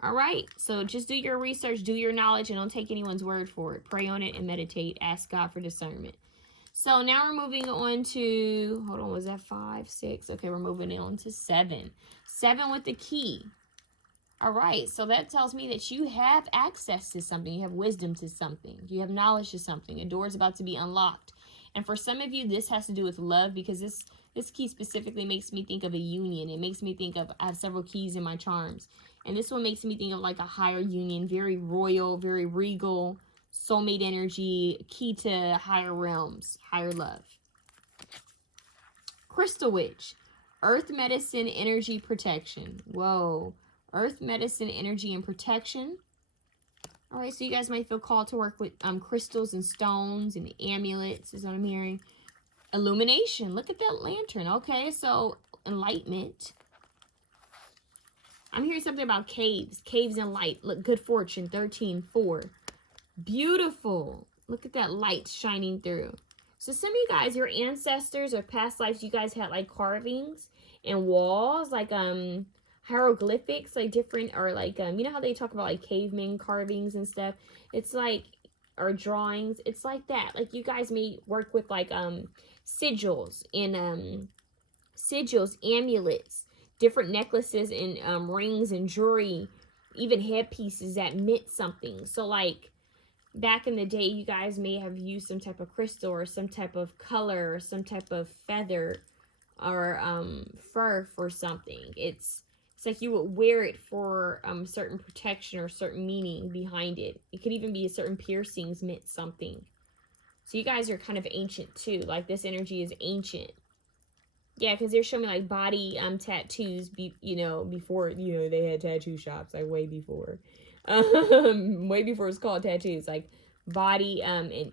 All right, so just do your research, do your knowledge, and don't take anyone's word for it. Pray on it and meditate. Ask God for discernment. So now we're moving on to, hold on, was that 5, 6? Okay, we're moving on to 7. 7 with the key. All right, so that tells me that you have access to something. You have wisdom to something. You have knowledge to something. A door is about to be unlocked. And for some of you, this has to do with love, because this key specifically makes me think of a union. It makes me think of, I have several keys in my charms. And this one makes me think of like a higher union, very royal, very regal, soulmate energy, key to higher realms, higher love. Crystal Witch, earth medicine, energy, protection. Whoa. Earth medicine, energy, and protection. All right, so you guys might feel called to work with crystals and stones and amulets is what I'm hearing. Illumination. Look at that lantern. Okay, so enlightenment. I'm hearing something about caves. Caves and light. Look, good fortune. 13-4. Beautiful. Look at that light shining through. So some of you guys, your ancestors or past lives, you guys had like carvings and walls, like hieroglyphics, like different, or like you know how they talk about like caveman carvings and stuff. It's like, or drawings. It's like that. Like you guys may work with like sigils and sigils, amulets, different necklaces and rings and jewelry, even headpieces that meant something. So like back in the day, you guys may have used some type of crystal or some type of color or some type of feather or fur for something. It's like you would wear it for certain protection or certain meaning behind it. It could even be a certain piercings meant something. So you guys are kind of ancient too. Like this energy is ancient. Yeah, because they're showing me like body tattoos, before, they had tattoo shops, like way before. Way before it was called tattoos. Like body, and,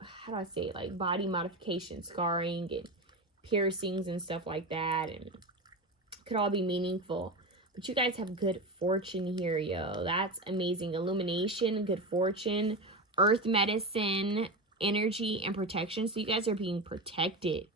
how do I say it? Like body modification, scarring, and piercings and stuff like that. And could all be meaningful. But you guys have good fortune here, yo. That's amazing. Illumination, good fortune, earth medicine, energy, and protection. So you guys are being protected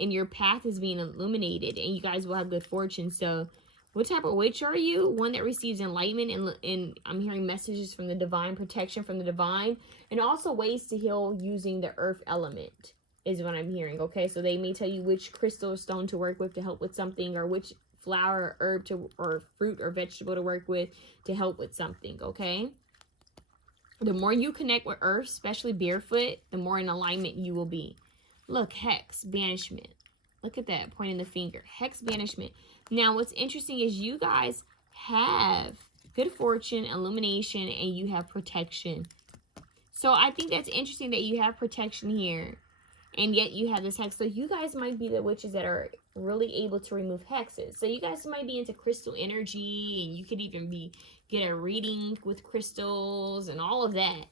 and your path is being illuminated, and you guys will have good fortune. So what type of witch are you? One that receives enlightenment, and I'm hearing messages from the divine, protection from the divine, and also ways to heal using the earth element is what I'm hearing. Okay, so they may tell you which crystal or stone to work with to help with something, or which flower or herb to, or fruit or vegetable to work with to help with something. Okay, the more you connect with earth, especially barefoot, the more in alignment you will be. Look, hex, banishment. Look at that, pointing the finger. Hex, banishment. Now, what's interesting is you guys have good fortune, illumination, and you have protection. So I think that's interesting that you have protection here, and yet you have this hex. So you guys might be the witches that are really able to remove hexes. So you guys might be into crystal energy, and you could even get a reading with crystals and all of that.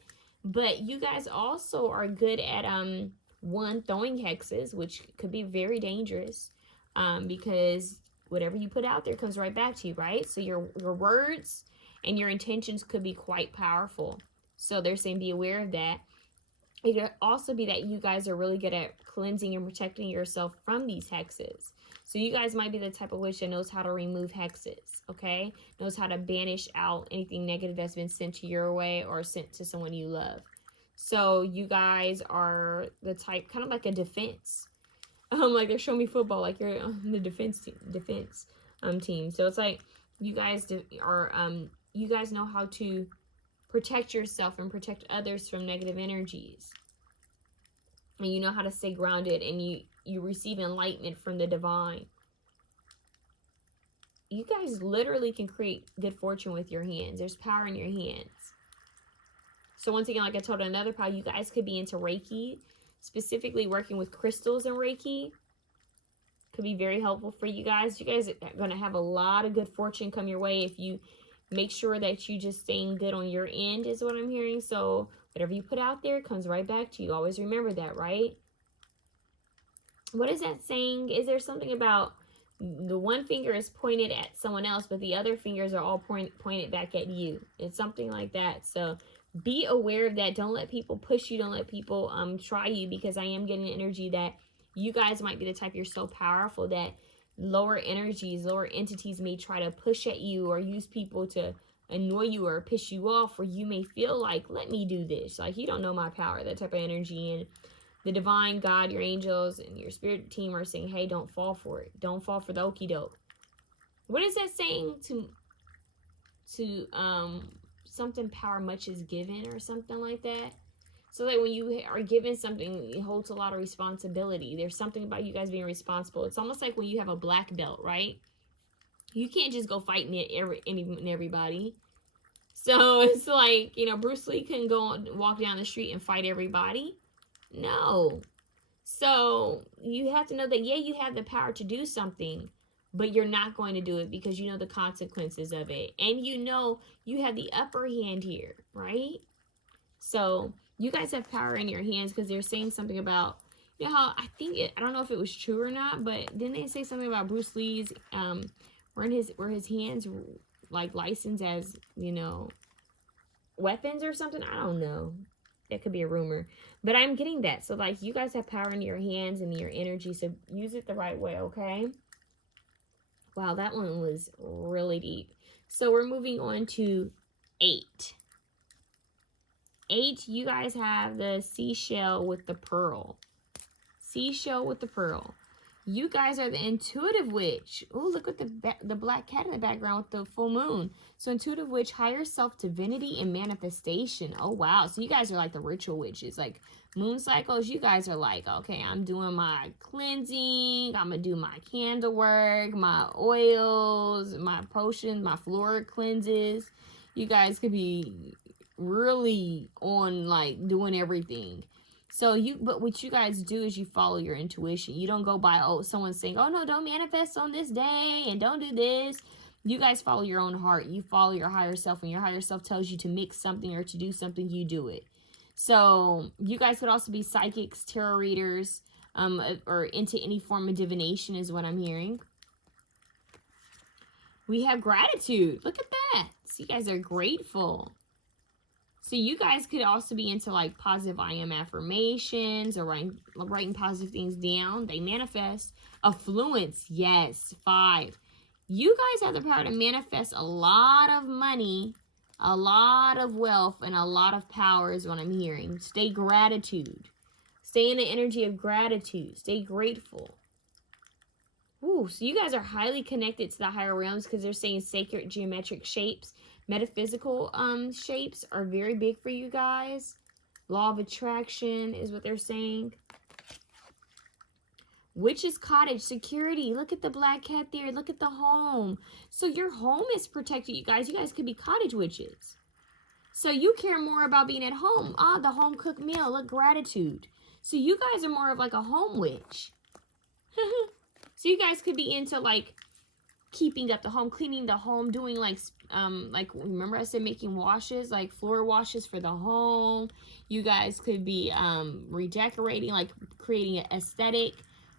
But you guys also are good at throwing hexes, which could be very dangerous, because whatever you put out there comes right back to you, right? So your words and your intentions could be quite powerful. So they're saying be aware of that. It could also be that you guys are really good at cleansing and protecting yourself from these hexes. So you guys might be the type of witch that knows how to remove hexes, okay? Knows how to banish out anything negative that's been sent to your way or sent to someone you love. So you guys are the type, kind of like a defense. Like they're showing me football, like you're on the defense team. So it's like you guys you guys know how to protect yourself and protect others from negative energies. And you know how to stay grounded, and you receive enlightenment from the divine. You guys literally can create good fortune with your hands. There's power in your hands. So once again, like I told another pile, you guys could be into Reiki, specifically working with crystals and Reiki. Could be very helpful for you guys. You guys are going to have a lot of good fortune come your way if you make sure that you just staying good on your end is what I'm hearing. So whatever you put out there comes right back to you. Always remember that, right? What is that saying? Is there something about the one finger is pointed at someone else, but the other fingers are all pointed back at you? It's something like that. So be aware of that. Don't let people push you. Don't let people try you, because I am getting energy that you guys might be the type, you're so powerful that lower energies, lower entities may try to push at you or use people to annoy you or piss you off, or you may feel like, let me do this. Like, you don't know my power, that type of energy. And the divine God, your angels, and your spirit team are saying, hey, don't fall for it. Don't fall for the okie doke. What is that saying? To something, power much is given, or something like that. So that when you are given something, it holds a lot of responsibility. There's something about you guys being responsible. It's almost like when you have a black belt, right? You can't just go fighting everybody. So it's like, Bruce Lee couldn't walk down the street and fight everybody. No. So you have to know that, yeah, you have the power to do something, but you're not going to do it because you know the consequences of it. And you know you have the upper hand here, right? So you guys have power in your hands, because they're saying something about, how I don't know if it was true or not, but didn't they say something about Bruce Lee's, where his hands like licensed as, weapons or something? I don't know. That could be a rumor, but I'm getting that. So like, you guys have power in your hands and your energy, so use it the right way, okay? Wow, that one was really deep. So we're moving on to 8. 8, you guys have the seashell with the pearl. Seashell with the pearl. You guys are the intuitive witch. Oh, look at the black cat in the background with the full moon. So intuitive witch, higher self divinity and manifestation. Oh, wow. So you guys are like the ritual witches. Like moon cycles, you guys are like, okay, I'm doing my cleansing. I'm going to do my candle work, my oils, my potions, my floral cleanses. You guys could be really on like doing everything. So but what you guys do is you follow your intuition. You don't go by, someone saying, oh no, don't manifest on this day and don't do this. You guys follow your own heart. You follow your higher self. When your higher self tells you to make something or to do something, you do it. So you guys could also be psychics, tarot readers, or into any form of divination is what I'm hearing. We have gratitude. Look at that. So you guys are grateful. So you guys could also be into like positive I am affirmations or writing positive things down. They manifest. Affluence, yes. 5. You guys have the power to manifest a lot of money, a lot of wealth, and a lot of power is what I'm hearing. Stay gratitude. Stay in the energy of gratitude. Stay grateful. Ooh, so you guys are highly connected to the higher realms because they're saying sacred geometric shapes. Metaphysical shapes are very big for you guys. Law of attraction is what they're saying. Witch's cottage, security. Look at the black cat there. Look at the home. So your home is protected, you guys. You guys could be cottage witches. So you care more about being at home. Ah, the home cooked meal. Look, gratitude. So you guys are more of like a home witch. So you guys could be into like keeping up the home, cleaning the home, doing like remember I said making washes, like floor washes for the home. You guys could be redecorating, like creating an aesthetic.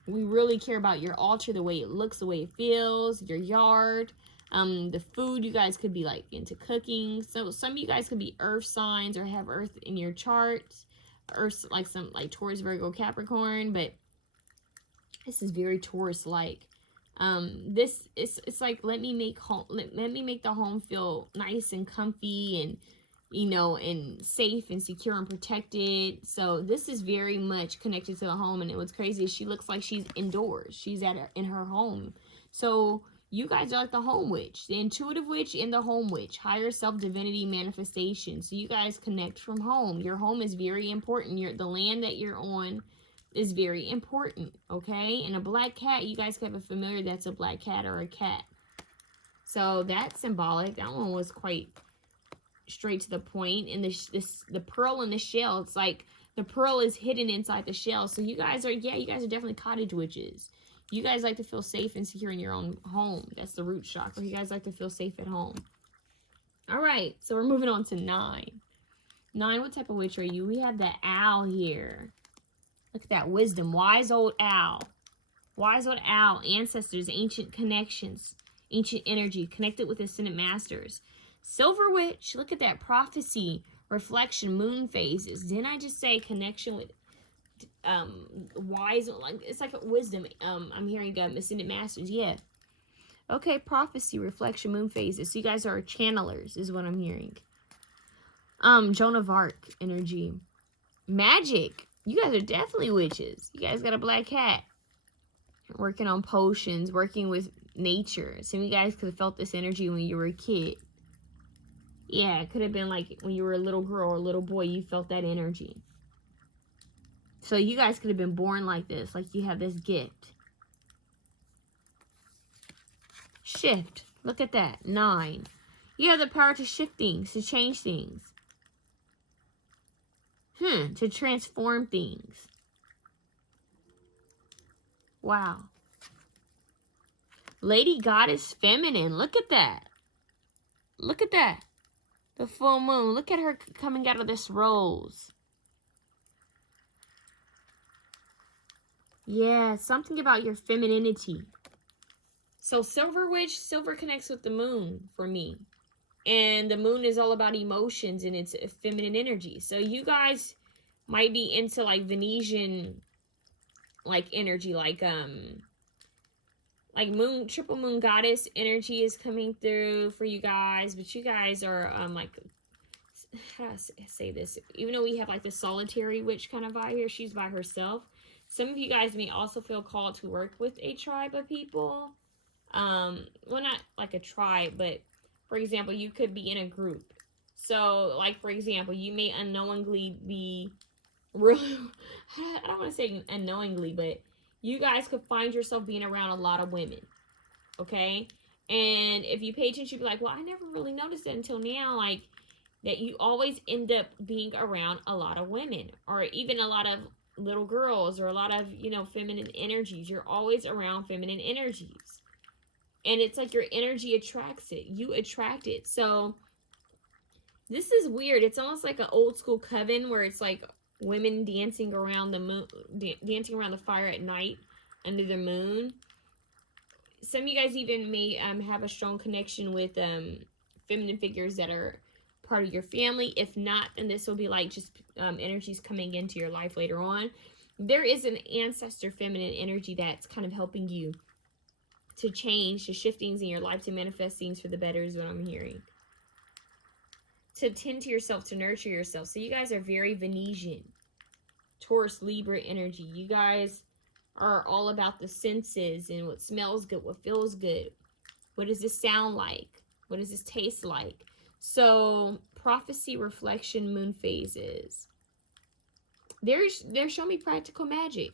We really care about your altar, the way it looks, the way it feels, your yard, the food. You guys could be like into cooking. So some of you guys could be earth signs or have earth in your chart. Earth, like some like Taurus, Virgo, Capricorn, but this is very Taurus-like. This is, it's like, let me make the home feel nice and comfy and, you know, and safe and secure and protected. So this is very much connected to the home. And what's crazy is she looks like she's indoors. She's in her home. So you guys are like the home witch, the intuitive witch and the home witch, higher self divinity manifestation. So you guys connect from home. Your home is very important. The land that you're on is very important, okay? And a black cat, you guys could have a familiar that's a black cat or a cat. So that's symbolic. That one was quite straight to the point. And the pearl in the shell, it's like the pearl is hidden inside the shell. So you guys are, yeah, you guys are definitely cottage witches. You guys like to feel safe and secure in your own home. That's the root chakra. You guys like to feel safe at home. All right, so we're moving on to 9. 9, what type of witch are you? We have the owl here. Look at that wisdom. Wise old owl. Wise old owl. Ancestors. Ancient connections. Ancient energy. Connected with ascended masters. Silver witch. Look at that. Prophecy. Reflection. Moon phases. Didn't I just say connection with wise? Like it's like a wisdom. I'm hearing ascended masters. Yeah. Okay. Prophecy. Reflection. Moon phases. So you guys are channelers is what I'm hearing. Joan of Arc energy. Magic. You guys are definitely witches. You guys got a black cat. Working on potions, working with nature. Some of you guys could have felt this energy when you were a kid. Yeah, it could have been like when you were a little girl or a little boy, you felt that energy. So you guys could have been born like this, like you have this gift. Shift. Look at that. 9. You have the power to shift things, to change things. To transform things. Wow. Lady Goddess Feminine. Look at that. Look at that. The full moon. Look at her coming out of this rose. Yeah, something about your femininity. So Silver Witch, silver connects with the moon for me. And the moon is all about emotions and it's a feminine energy. So you guys might be into like Venetian like energy, like moon, triple moon goddess energy is coming through for you guys. But you guys are like, how do I say this? Even though we have like the solitary witch kind of vibe here, she's by herself. Some of you guys may also feel called to work with a tribe of people. Well, not like a tribe, but for example, you could be in a group. So, like, for example, you may unknowingly be really, I don't want to say unknowingly, but you guys could find yourself being around a lot of women, okay? And if you pay attention, you'll be like, well, I never really noticed it until now, like, that you always end up being around a lot of women, or even a lot of little girls, or a lot of, you know, feminine energies. You're always around feminine energies. And it's like your energy attracts it. You attract it. So this is weird. It's almost like an old school coven where it's like women dancing around the moon, dancing around the fire at night under the moon. Some of you guys even may have a strong connection with feminine figures that are part of your family. If not, then this will be like just energies coming into your life later on. There is an ancestor feminine energy that's kind of helping you to change, to shift things in your life, to manifest things for the better is what I'm hearing. To tend to yourself, to nurture yourself. So you guys are very Venetian, Taurus, Libra energy. You guys are all about the senses and what smells good, what feels good. What does this sound like? What does this taste like? So prophecy, reflection, moon phases. They're showing me practical magic.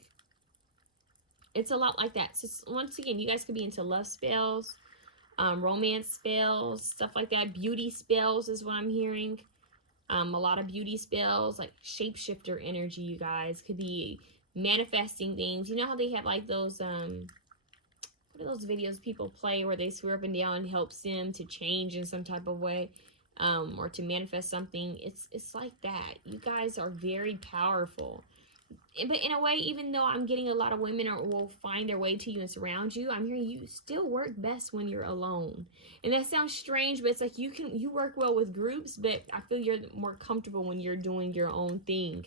It's a lot like that. So once again, you guys could be into love spells, romance spells, stuff like that. Beauty spells is what I'm hearing. A lot of beauty spells, like shapeshifter energy. You guys could be manifesting things. You know how they have like those what are those videos people play where they swear up and down and helps them to change in some type of way, or to manifest something. It's like that. You guys are very powerful. But in a way, even though I'm getting a lot of women will find their way to you and surround you, I'm hearing you still work best when you're alone. And that sounds strange, but it's like you work well with groups, but I feel you're more comfortable when you're doing your own thing.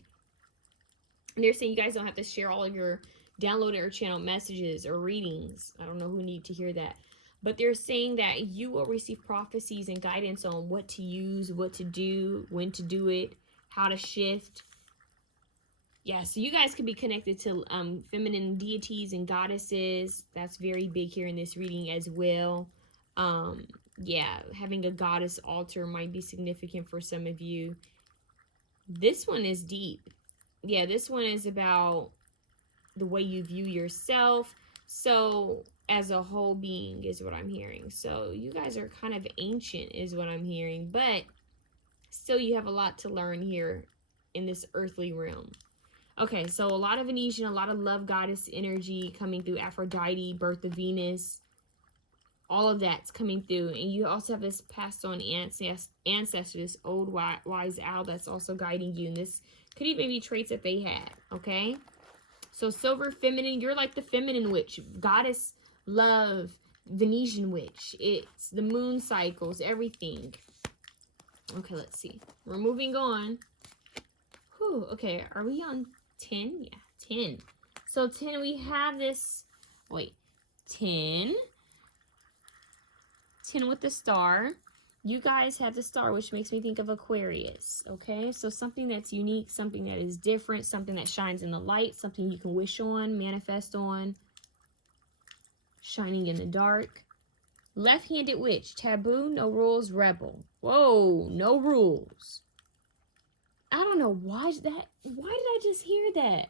And they're saying you guys don't have to share all of your downloaded or channel messages or readings. I don't know who need to hear that. But they're saying that you will receive prophecies and guidance on what to use, what to do, when to do it, how to shift. Yeah, so you guys could be connected to feminine deities and goddesses. That's very big here in this reading as well. Yeah, having a goddess altar might be significant for some of you. This one is deep. Yeah, this one is about the way you view yourself. So as a whole being is what I'm hearing. So you guys are kind of ancient is what I'm hearing. But still you have a lot to learn here in this earthly realm. Okay, so a lot of Venetian, a lot of love goddess energy coming through. Aphrodite, birth of Venus. All of that's coming through. And you also have this passed on ancestor, this old wise owl that's also guiding you. And this could even be traits that they had, okay? So silver, feminine, you're like the feminine witch. Goddess, love, Venetian witch. It's the moon cycles, everything. Okay, let's see. We're moving on. Whew, okay, are we on 10? Yeah, 10. So 10, we have this, wait, 10. 10 with the star. You guys have the star, which makes me think of Aquarius, okay? So something that's unique, something that is different, something that shines in the light, something you can wish on, manifest on, shining in the dark. Left-handed witch, taboo, no rules, rebel. Whoa, no rules. I don't know why did I just hear that?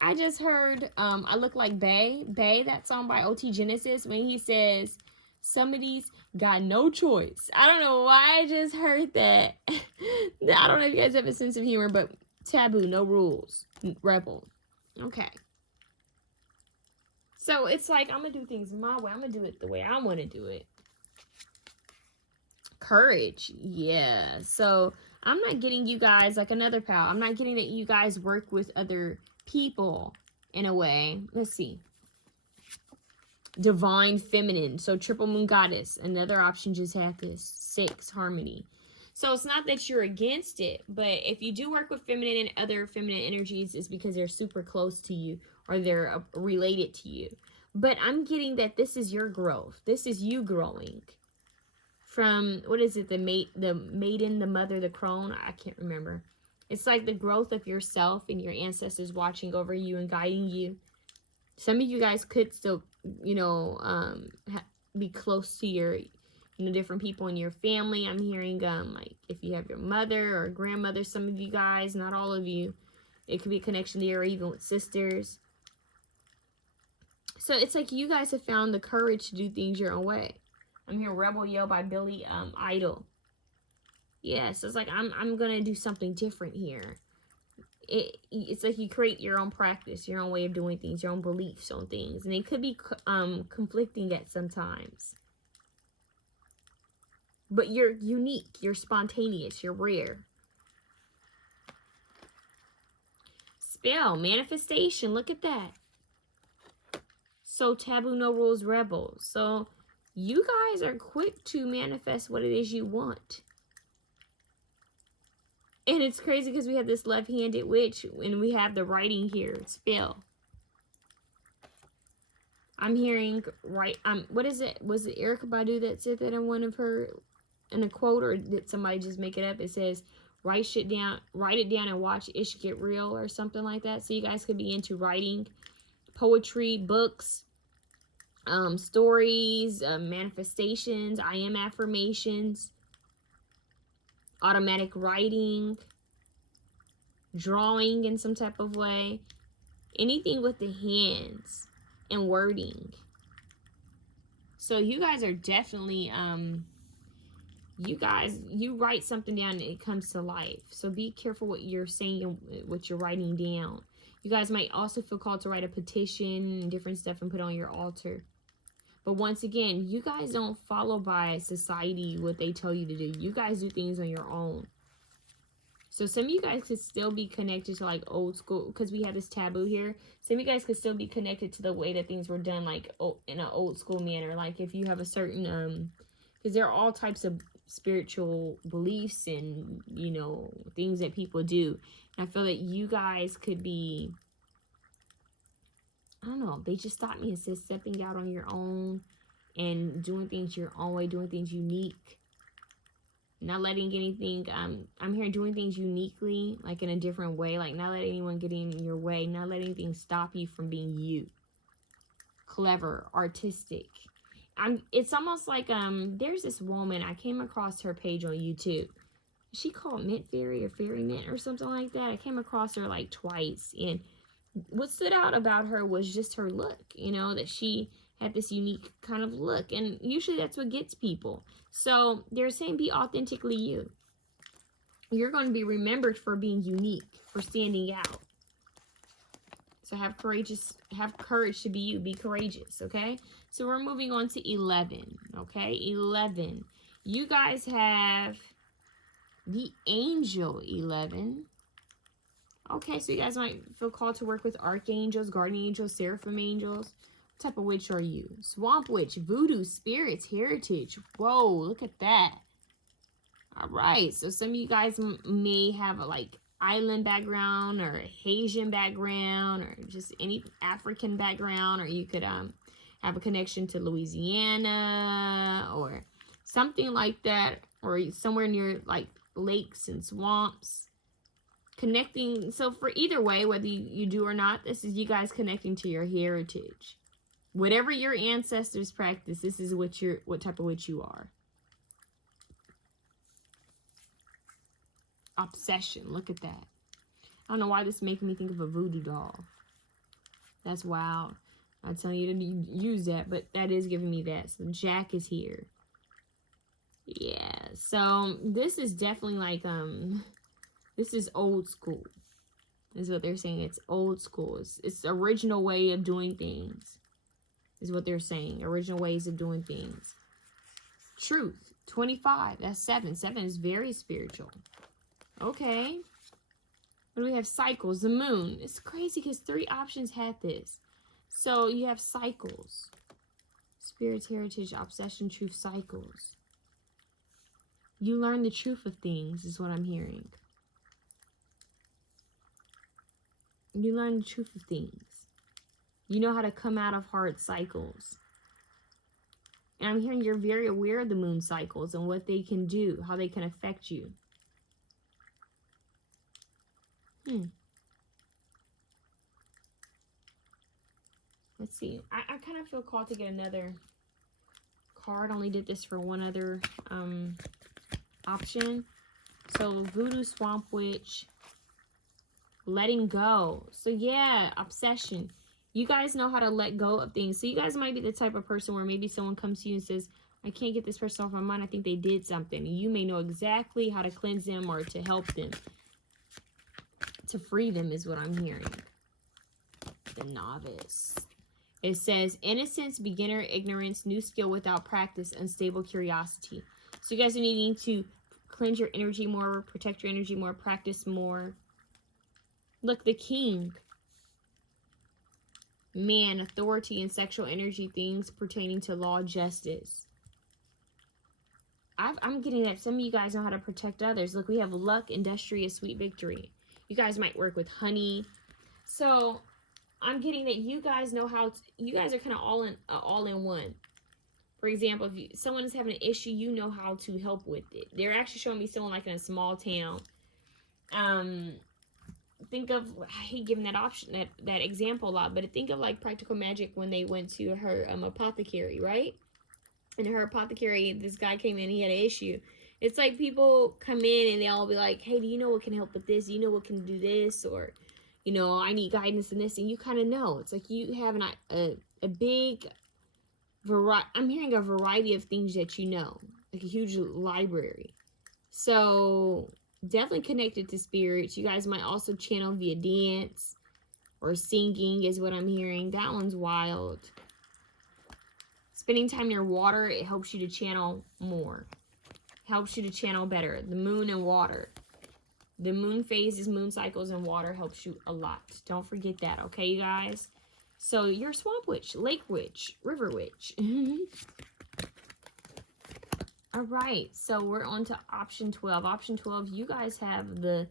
I just heard I Look Like Bay, that song by OT Genesis, when he says somebody's got no choice. I don't know why I just heard that. I don't know if you guys have a sense of humor, but taboo, no rules, rebel. Okay. So it's like, I'm going to do things my way. I'm going to do it the way I want to do it. Courage. Yeah. So I'm not getting you guys like another pal. I'm not getting that you guys work with other people in a way. Let's see. Divine feminine. So triple moon goddess. Another option just had this. 6, harmony. So it's not that you're against it, but if you do work with feminine and other feminine energies, it's because they're super close to you or they're related to you. But I'm getting that this is your growth. This is you growing. From, what is it, the maiden, the mother, the crone? I can't remember. It's like the growth of yourself and your ancestors watching over you and guiding you. Some of you guys could still, you know, be close to your, you know, different people in your family. I'm hearing, like, if you have your mother or grandmother, some of you guys, not all of you. It could be a connection there, or even with sisters. So it's like you guys have found the courage to do things your own way. I'm hearing Rebel Yell by Billy Idol. Yeah, so it's like I'm gonna do something different here. It's like you create your own practice, your own way of doing things, your own beliefs on things, and they could be conflicting at sometimes. But you're unique, you're spontaneous, you're rare. Spell, manifestation, look at that. So taboo, no rules, rebel. So you guys are quick to manifest what it is you want. And it's crazy because we have this left-handed witch and we have the writing here, spell. I'm hearing, what is it? Was it Erykah Badu that said that in one of her, in a quote, or did somebody just make it up? It says, write it down and watch ish get real, or something like that. So you guys could be into writing, poetry, books, stories, manifestations, I am affirmations, automatic writing, drawing in some type of way, anything with the hands and wording. So you guys are definitely, you write something down and it comes to life. So be careful what you're saying and what you're writing down. You guys might also feel called to write a petition and different stuff and put on your altar. But once again, you guys don't follow by society what they tell you to do. You guys do things on your own. So some of you guys could still be connected to like old school, because we have this taboo here. Some of you guys could still be connected to the way that things were done, like in an old school manner. Like if you have a certain, because there are all types of spiritual beliefs and, you know, things that people do. And I feel that you guys could be, I don't know, they just taught me, it says stepping out on your own and doing things your own way, doing things unique. Not letting anything, I'm hearing doing things uniquely, like in a different way, like not letting anyone get in your way, not letting anything stop you from being you. Clever, artistic. It's almost like, there's this woman, I came across her page on YouTube. She called Mint Fairy or Fairy Mint or something like that. I came across her like twice, and what stood out about her was just her look, you know, that she had this unique kind of look, and usually that's what gets people. So they're saying be authentically you. You're going to be remembered for being unique, for standing out. So have courage to be you. Be courageous, okay? So we're moving on to 11, okay? 11. You guys have the Angel 11. Okay, so you guys might feel called to work with archangels, guardian angels, seraphim angels. What type of witch are you? Swamp witch, voodoo, spirits, heritage. Whoa, look at that. All right, so some of you guys may have a like island background or Haitian background or just any African background, or you could have a connection to Louisiana or something like that, or somewhere near like lakes and swamps. Connecting, so for either way, whether you do or not, this is you guys connecting to your heritage. Whatever your ancestors practice, this is what type of witch you are. Obsession, look at that. I don't know why this is making me think of a voodoo doll. That's wild. I'm telling you to use that, but that is giving me that. So Jack is here. Yeah, so this is definitely like, this is old school, is what they're saying. It's old school. It's the original way of doing things, is what they're saying. Original ways of doing things. Truth, 25. That's 7. 7 is very spiritual. Okay. What do we have? Cycles, the moon. It's crazy because 3 options had this. So you have cycles. Spirits, heritage, obsession, truth, cycles. You learn the truth of things, is what I'm hearing. You learn the truth of things. You know how to come out of hard cycles. And I'm hearing you're very aware of the moon cycles and what they can do, how they can affect you. Let's see. I kind of feel called to get another card. I only did this for one other option. So Voodoo, Swamp Witch, letting go. So yeah, obsession. You guys know how to let go of things. So you guys might be the type of person where maybe someone comes to you and says, I can't get this person off my mind. I think they did something. And you may know exactly how to cleanse them or to help them. To free them is what I'm hearing. The Novice. It says, innocence, beginner, ignorance, new skill without practice, unstable curiosity. So you guys are needing to cleanse your energy more, protect your energy more, practice more. Look, the King. Man, authority and sexual energy, things pertaining to law, justice. I'm getting that some of you guys know how to protect others. Look, we have luck, industrious, sweet victory. You guys might work with honey. So I'm getting that you guys know how to, you guys are kind of all in one. For example, if someone is having an issue, you know how to help with it. They're actually showing me someone like in a small town. Think of, I hate giving that option, that example a lot, but think of like Practical Magic when they went to her apothecary, right? And her apothecary, this guy came in, he had an issue. It's like people come in and they all be like, hey, do you know what can help with this? Do you know what can do this? Or, you know, I need guidance in this. And you kind of know. It's like you have a big variety. I'm hearing a variety of things that you know. Like a huge library. So definitely connected to spirits. You guys might also channel via dance or singing is what I'm hearing. That one's wild. Spending time near water, it helps you to channel more. Helps you to channel better. The moon and water. The moon phases, moon cycles, and water helps you a lot. Don't forget that, okay, you guys? So you're a swamp witch, lake witch, river witch. All right, so we're on to option 12. Option 12, you guys have the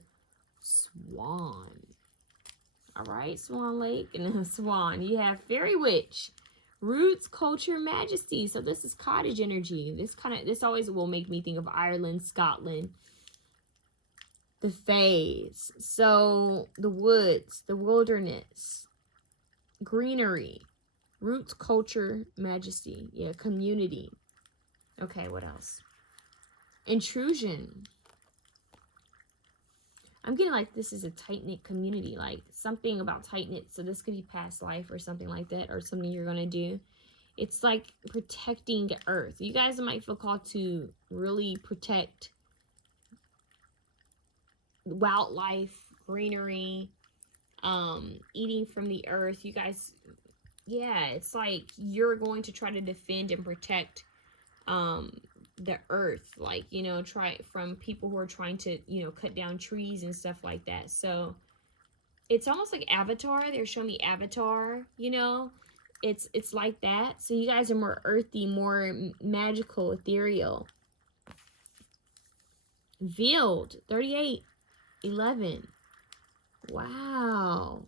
swan. All right, Swan Lake and the swan. You have fairy witch. Roots, culture, majesty. So this is cottage energy. This always will make me think of Ireland, Scotland. The fays. So the woods, the wilderness, greenery, roots, culture, majesty. Yeah, community. Okay, what else? Intrusion. I'm getting like this is a tight-knit community, like something about tight-knit. So this could be past life or something like that, or something you're going to do. It's like protecting Earth. You guys might feel called to really protect wildlife, greenery, eating from the earth. You guys, yeah, it's like you're going to try to defend and protect the earth, like, you know, try from people who are trying to, you know, cut down trees and stuff like that. So it's almost like Avatar. They're showing me Avatar, you know, it's like that. So you guys are more earthy, more magical, ethereal. Veiled, 38:11. Wow.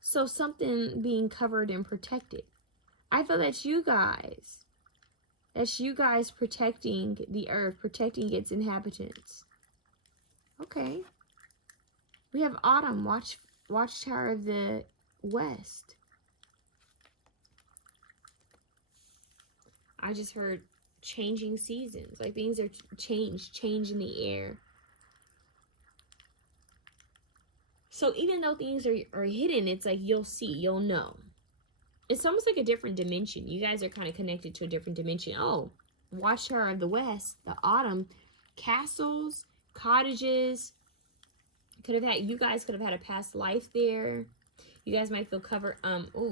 So something being covered and protected. I feel that's you guys. That's you guys protecting the earth, protecting its inhabitants. Okay. We have autumn, Watchtower of the West. I just heard changing seasons. Like things are change in the air. So even though things are hidden, it's like you'll see, you'll know. It's almost like a different dimension. You guys are kind of connected to a different dimension. Oh, Watchtower of the West, the autumn, castles, cottages. You guys could have had a past life there. You guys might feel covered.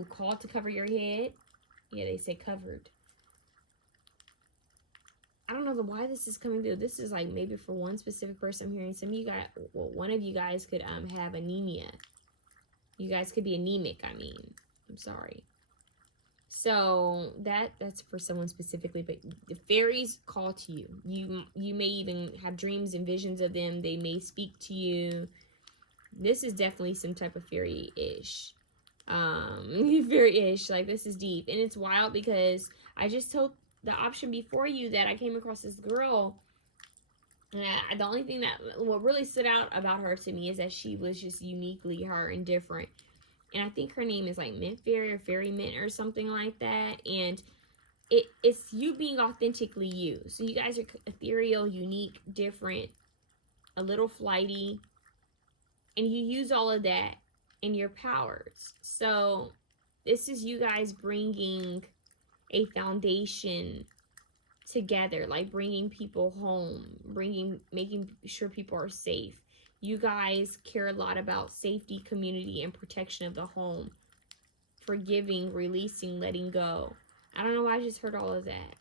Called to cover your head. Yeah, they say covered. I don't know why this is coming through. This is like maybe for one specific person. I'm hearing some of you guys, well, one of you guys could have anemia. You guys could be anemic, I mean. I'm sorry. So that's for someone specifically, but the fairies call to you. You may even have dreams and visions of them. They may speak to you. This is definitely some type of fairy-ish. Fairy-ish. Like, this is deep. And it's wild because I just told the option before you that I came across this girl. And the only thing what really stood out about her to me is that she was just uniquely her and different. And I think her name is like Mint Fairy or Fairy Mint or something like that. And it's you being authentically you. So you guys are ethereal, unique, different, a little flighty. And you use all of that in your powers. So this is you guys bringing a foundation together. Like bringing people home. Making sure people are safe. You guys care a lot about safety, community, and protection of the home. Forgiving, releasing, letting go. I don't know why I just heard all of that.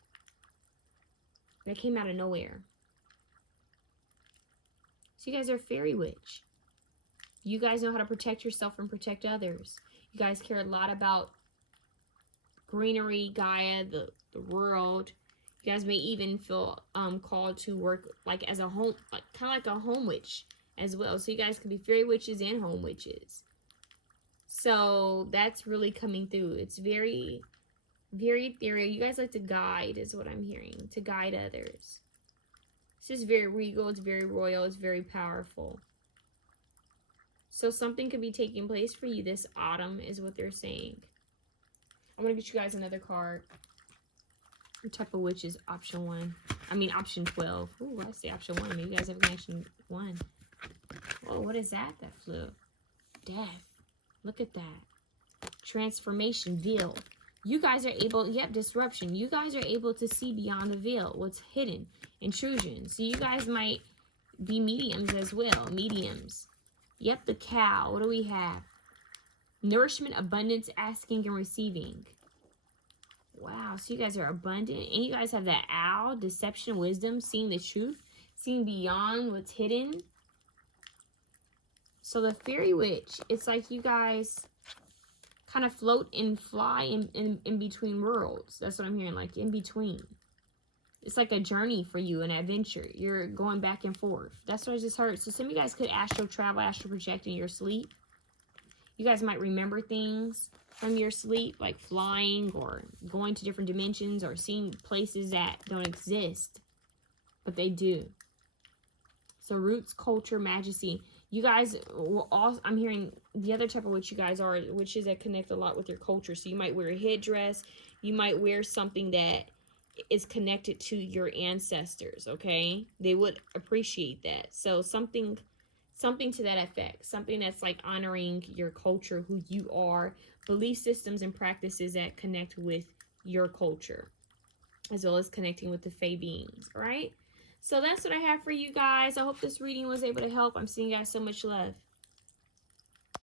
That came out of nowhere. So you guys are fairy witch. You guys know how to protect yourself and protect others. You guys care a lot about greenery, Gaia, the world. You guys may even feel called to work like as a home, like kind of like a home witch as well. So you guys could be fairy witches and home witches. So that's really coming through. It's very, very ethereal. You guys like to guide is what I'm hearing. To guide others. It's just very regal. It's very royal. It's very powerful. So something could be taking place for you this autumn is what they're saying. I'm going to get you guys another card. What type of witch is option 1? I mean option 12. Ooh, I say option 1. Maybe you guys have connection 1. Whoa, what is that flew? Death. Look at that. Transformation, veil. You guys are able, yep, disruption. You guys are able to see beyond the veil, what's hidden, intrusion. So you guys might be mediums as well, mediums. Yep, the cow. What do we have? Nourishment, abundance, asking and receiving. Wow, so you guys are abundant. And you guys have that owl, deception, wisdom, seeing the truth, seeing beyond what's hidden. So the fairy witch, it's like you guys kind of float and fly in between worlds. That's what I'm hearing, like in between. It's like a journey for you, an adventure. You're going back and forth. That's what I just heard. So some of you guys could astral travel, astral project in your sleep. You guys might remember things from your sleep, like flying or going to different dimensions or seeing places that don't exist, but they do. So roots, culture, majesty. You guys will also, I'm hearing the other type of witch you guys are, witches that connect a lot with your culture. So you might wear a headdress. You might wear something that is connected to your ancestors, okay? They would appreciate that. So something to that effect. Something that's like honoring your culture, who you are, belief systems and practices that connect with your culture, as well as connecting with the Fae beings, all right? So that's what I have for you guys. I hope this reading was able to help. I'm sending you guys so much love.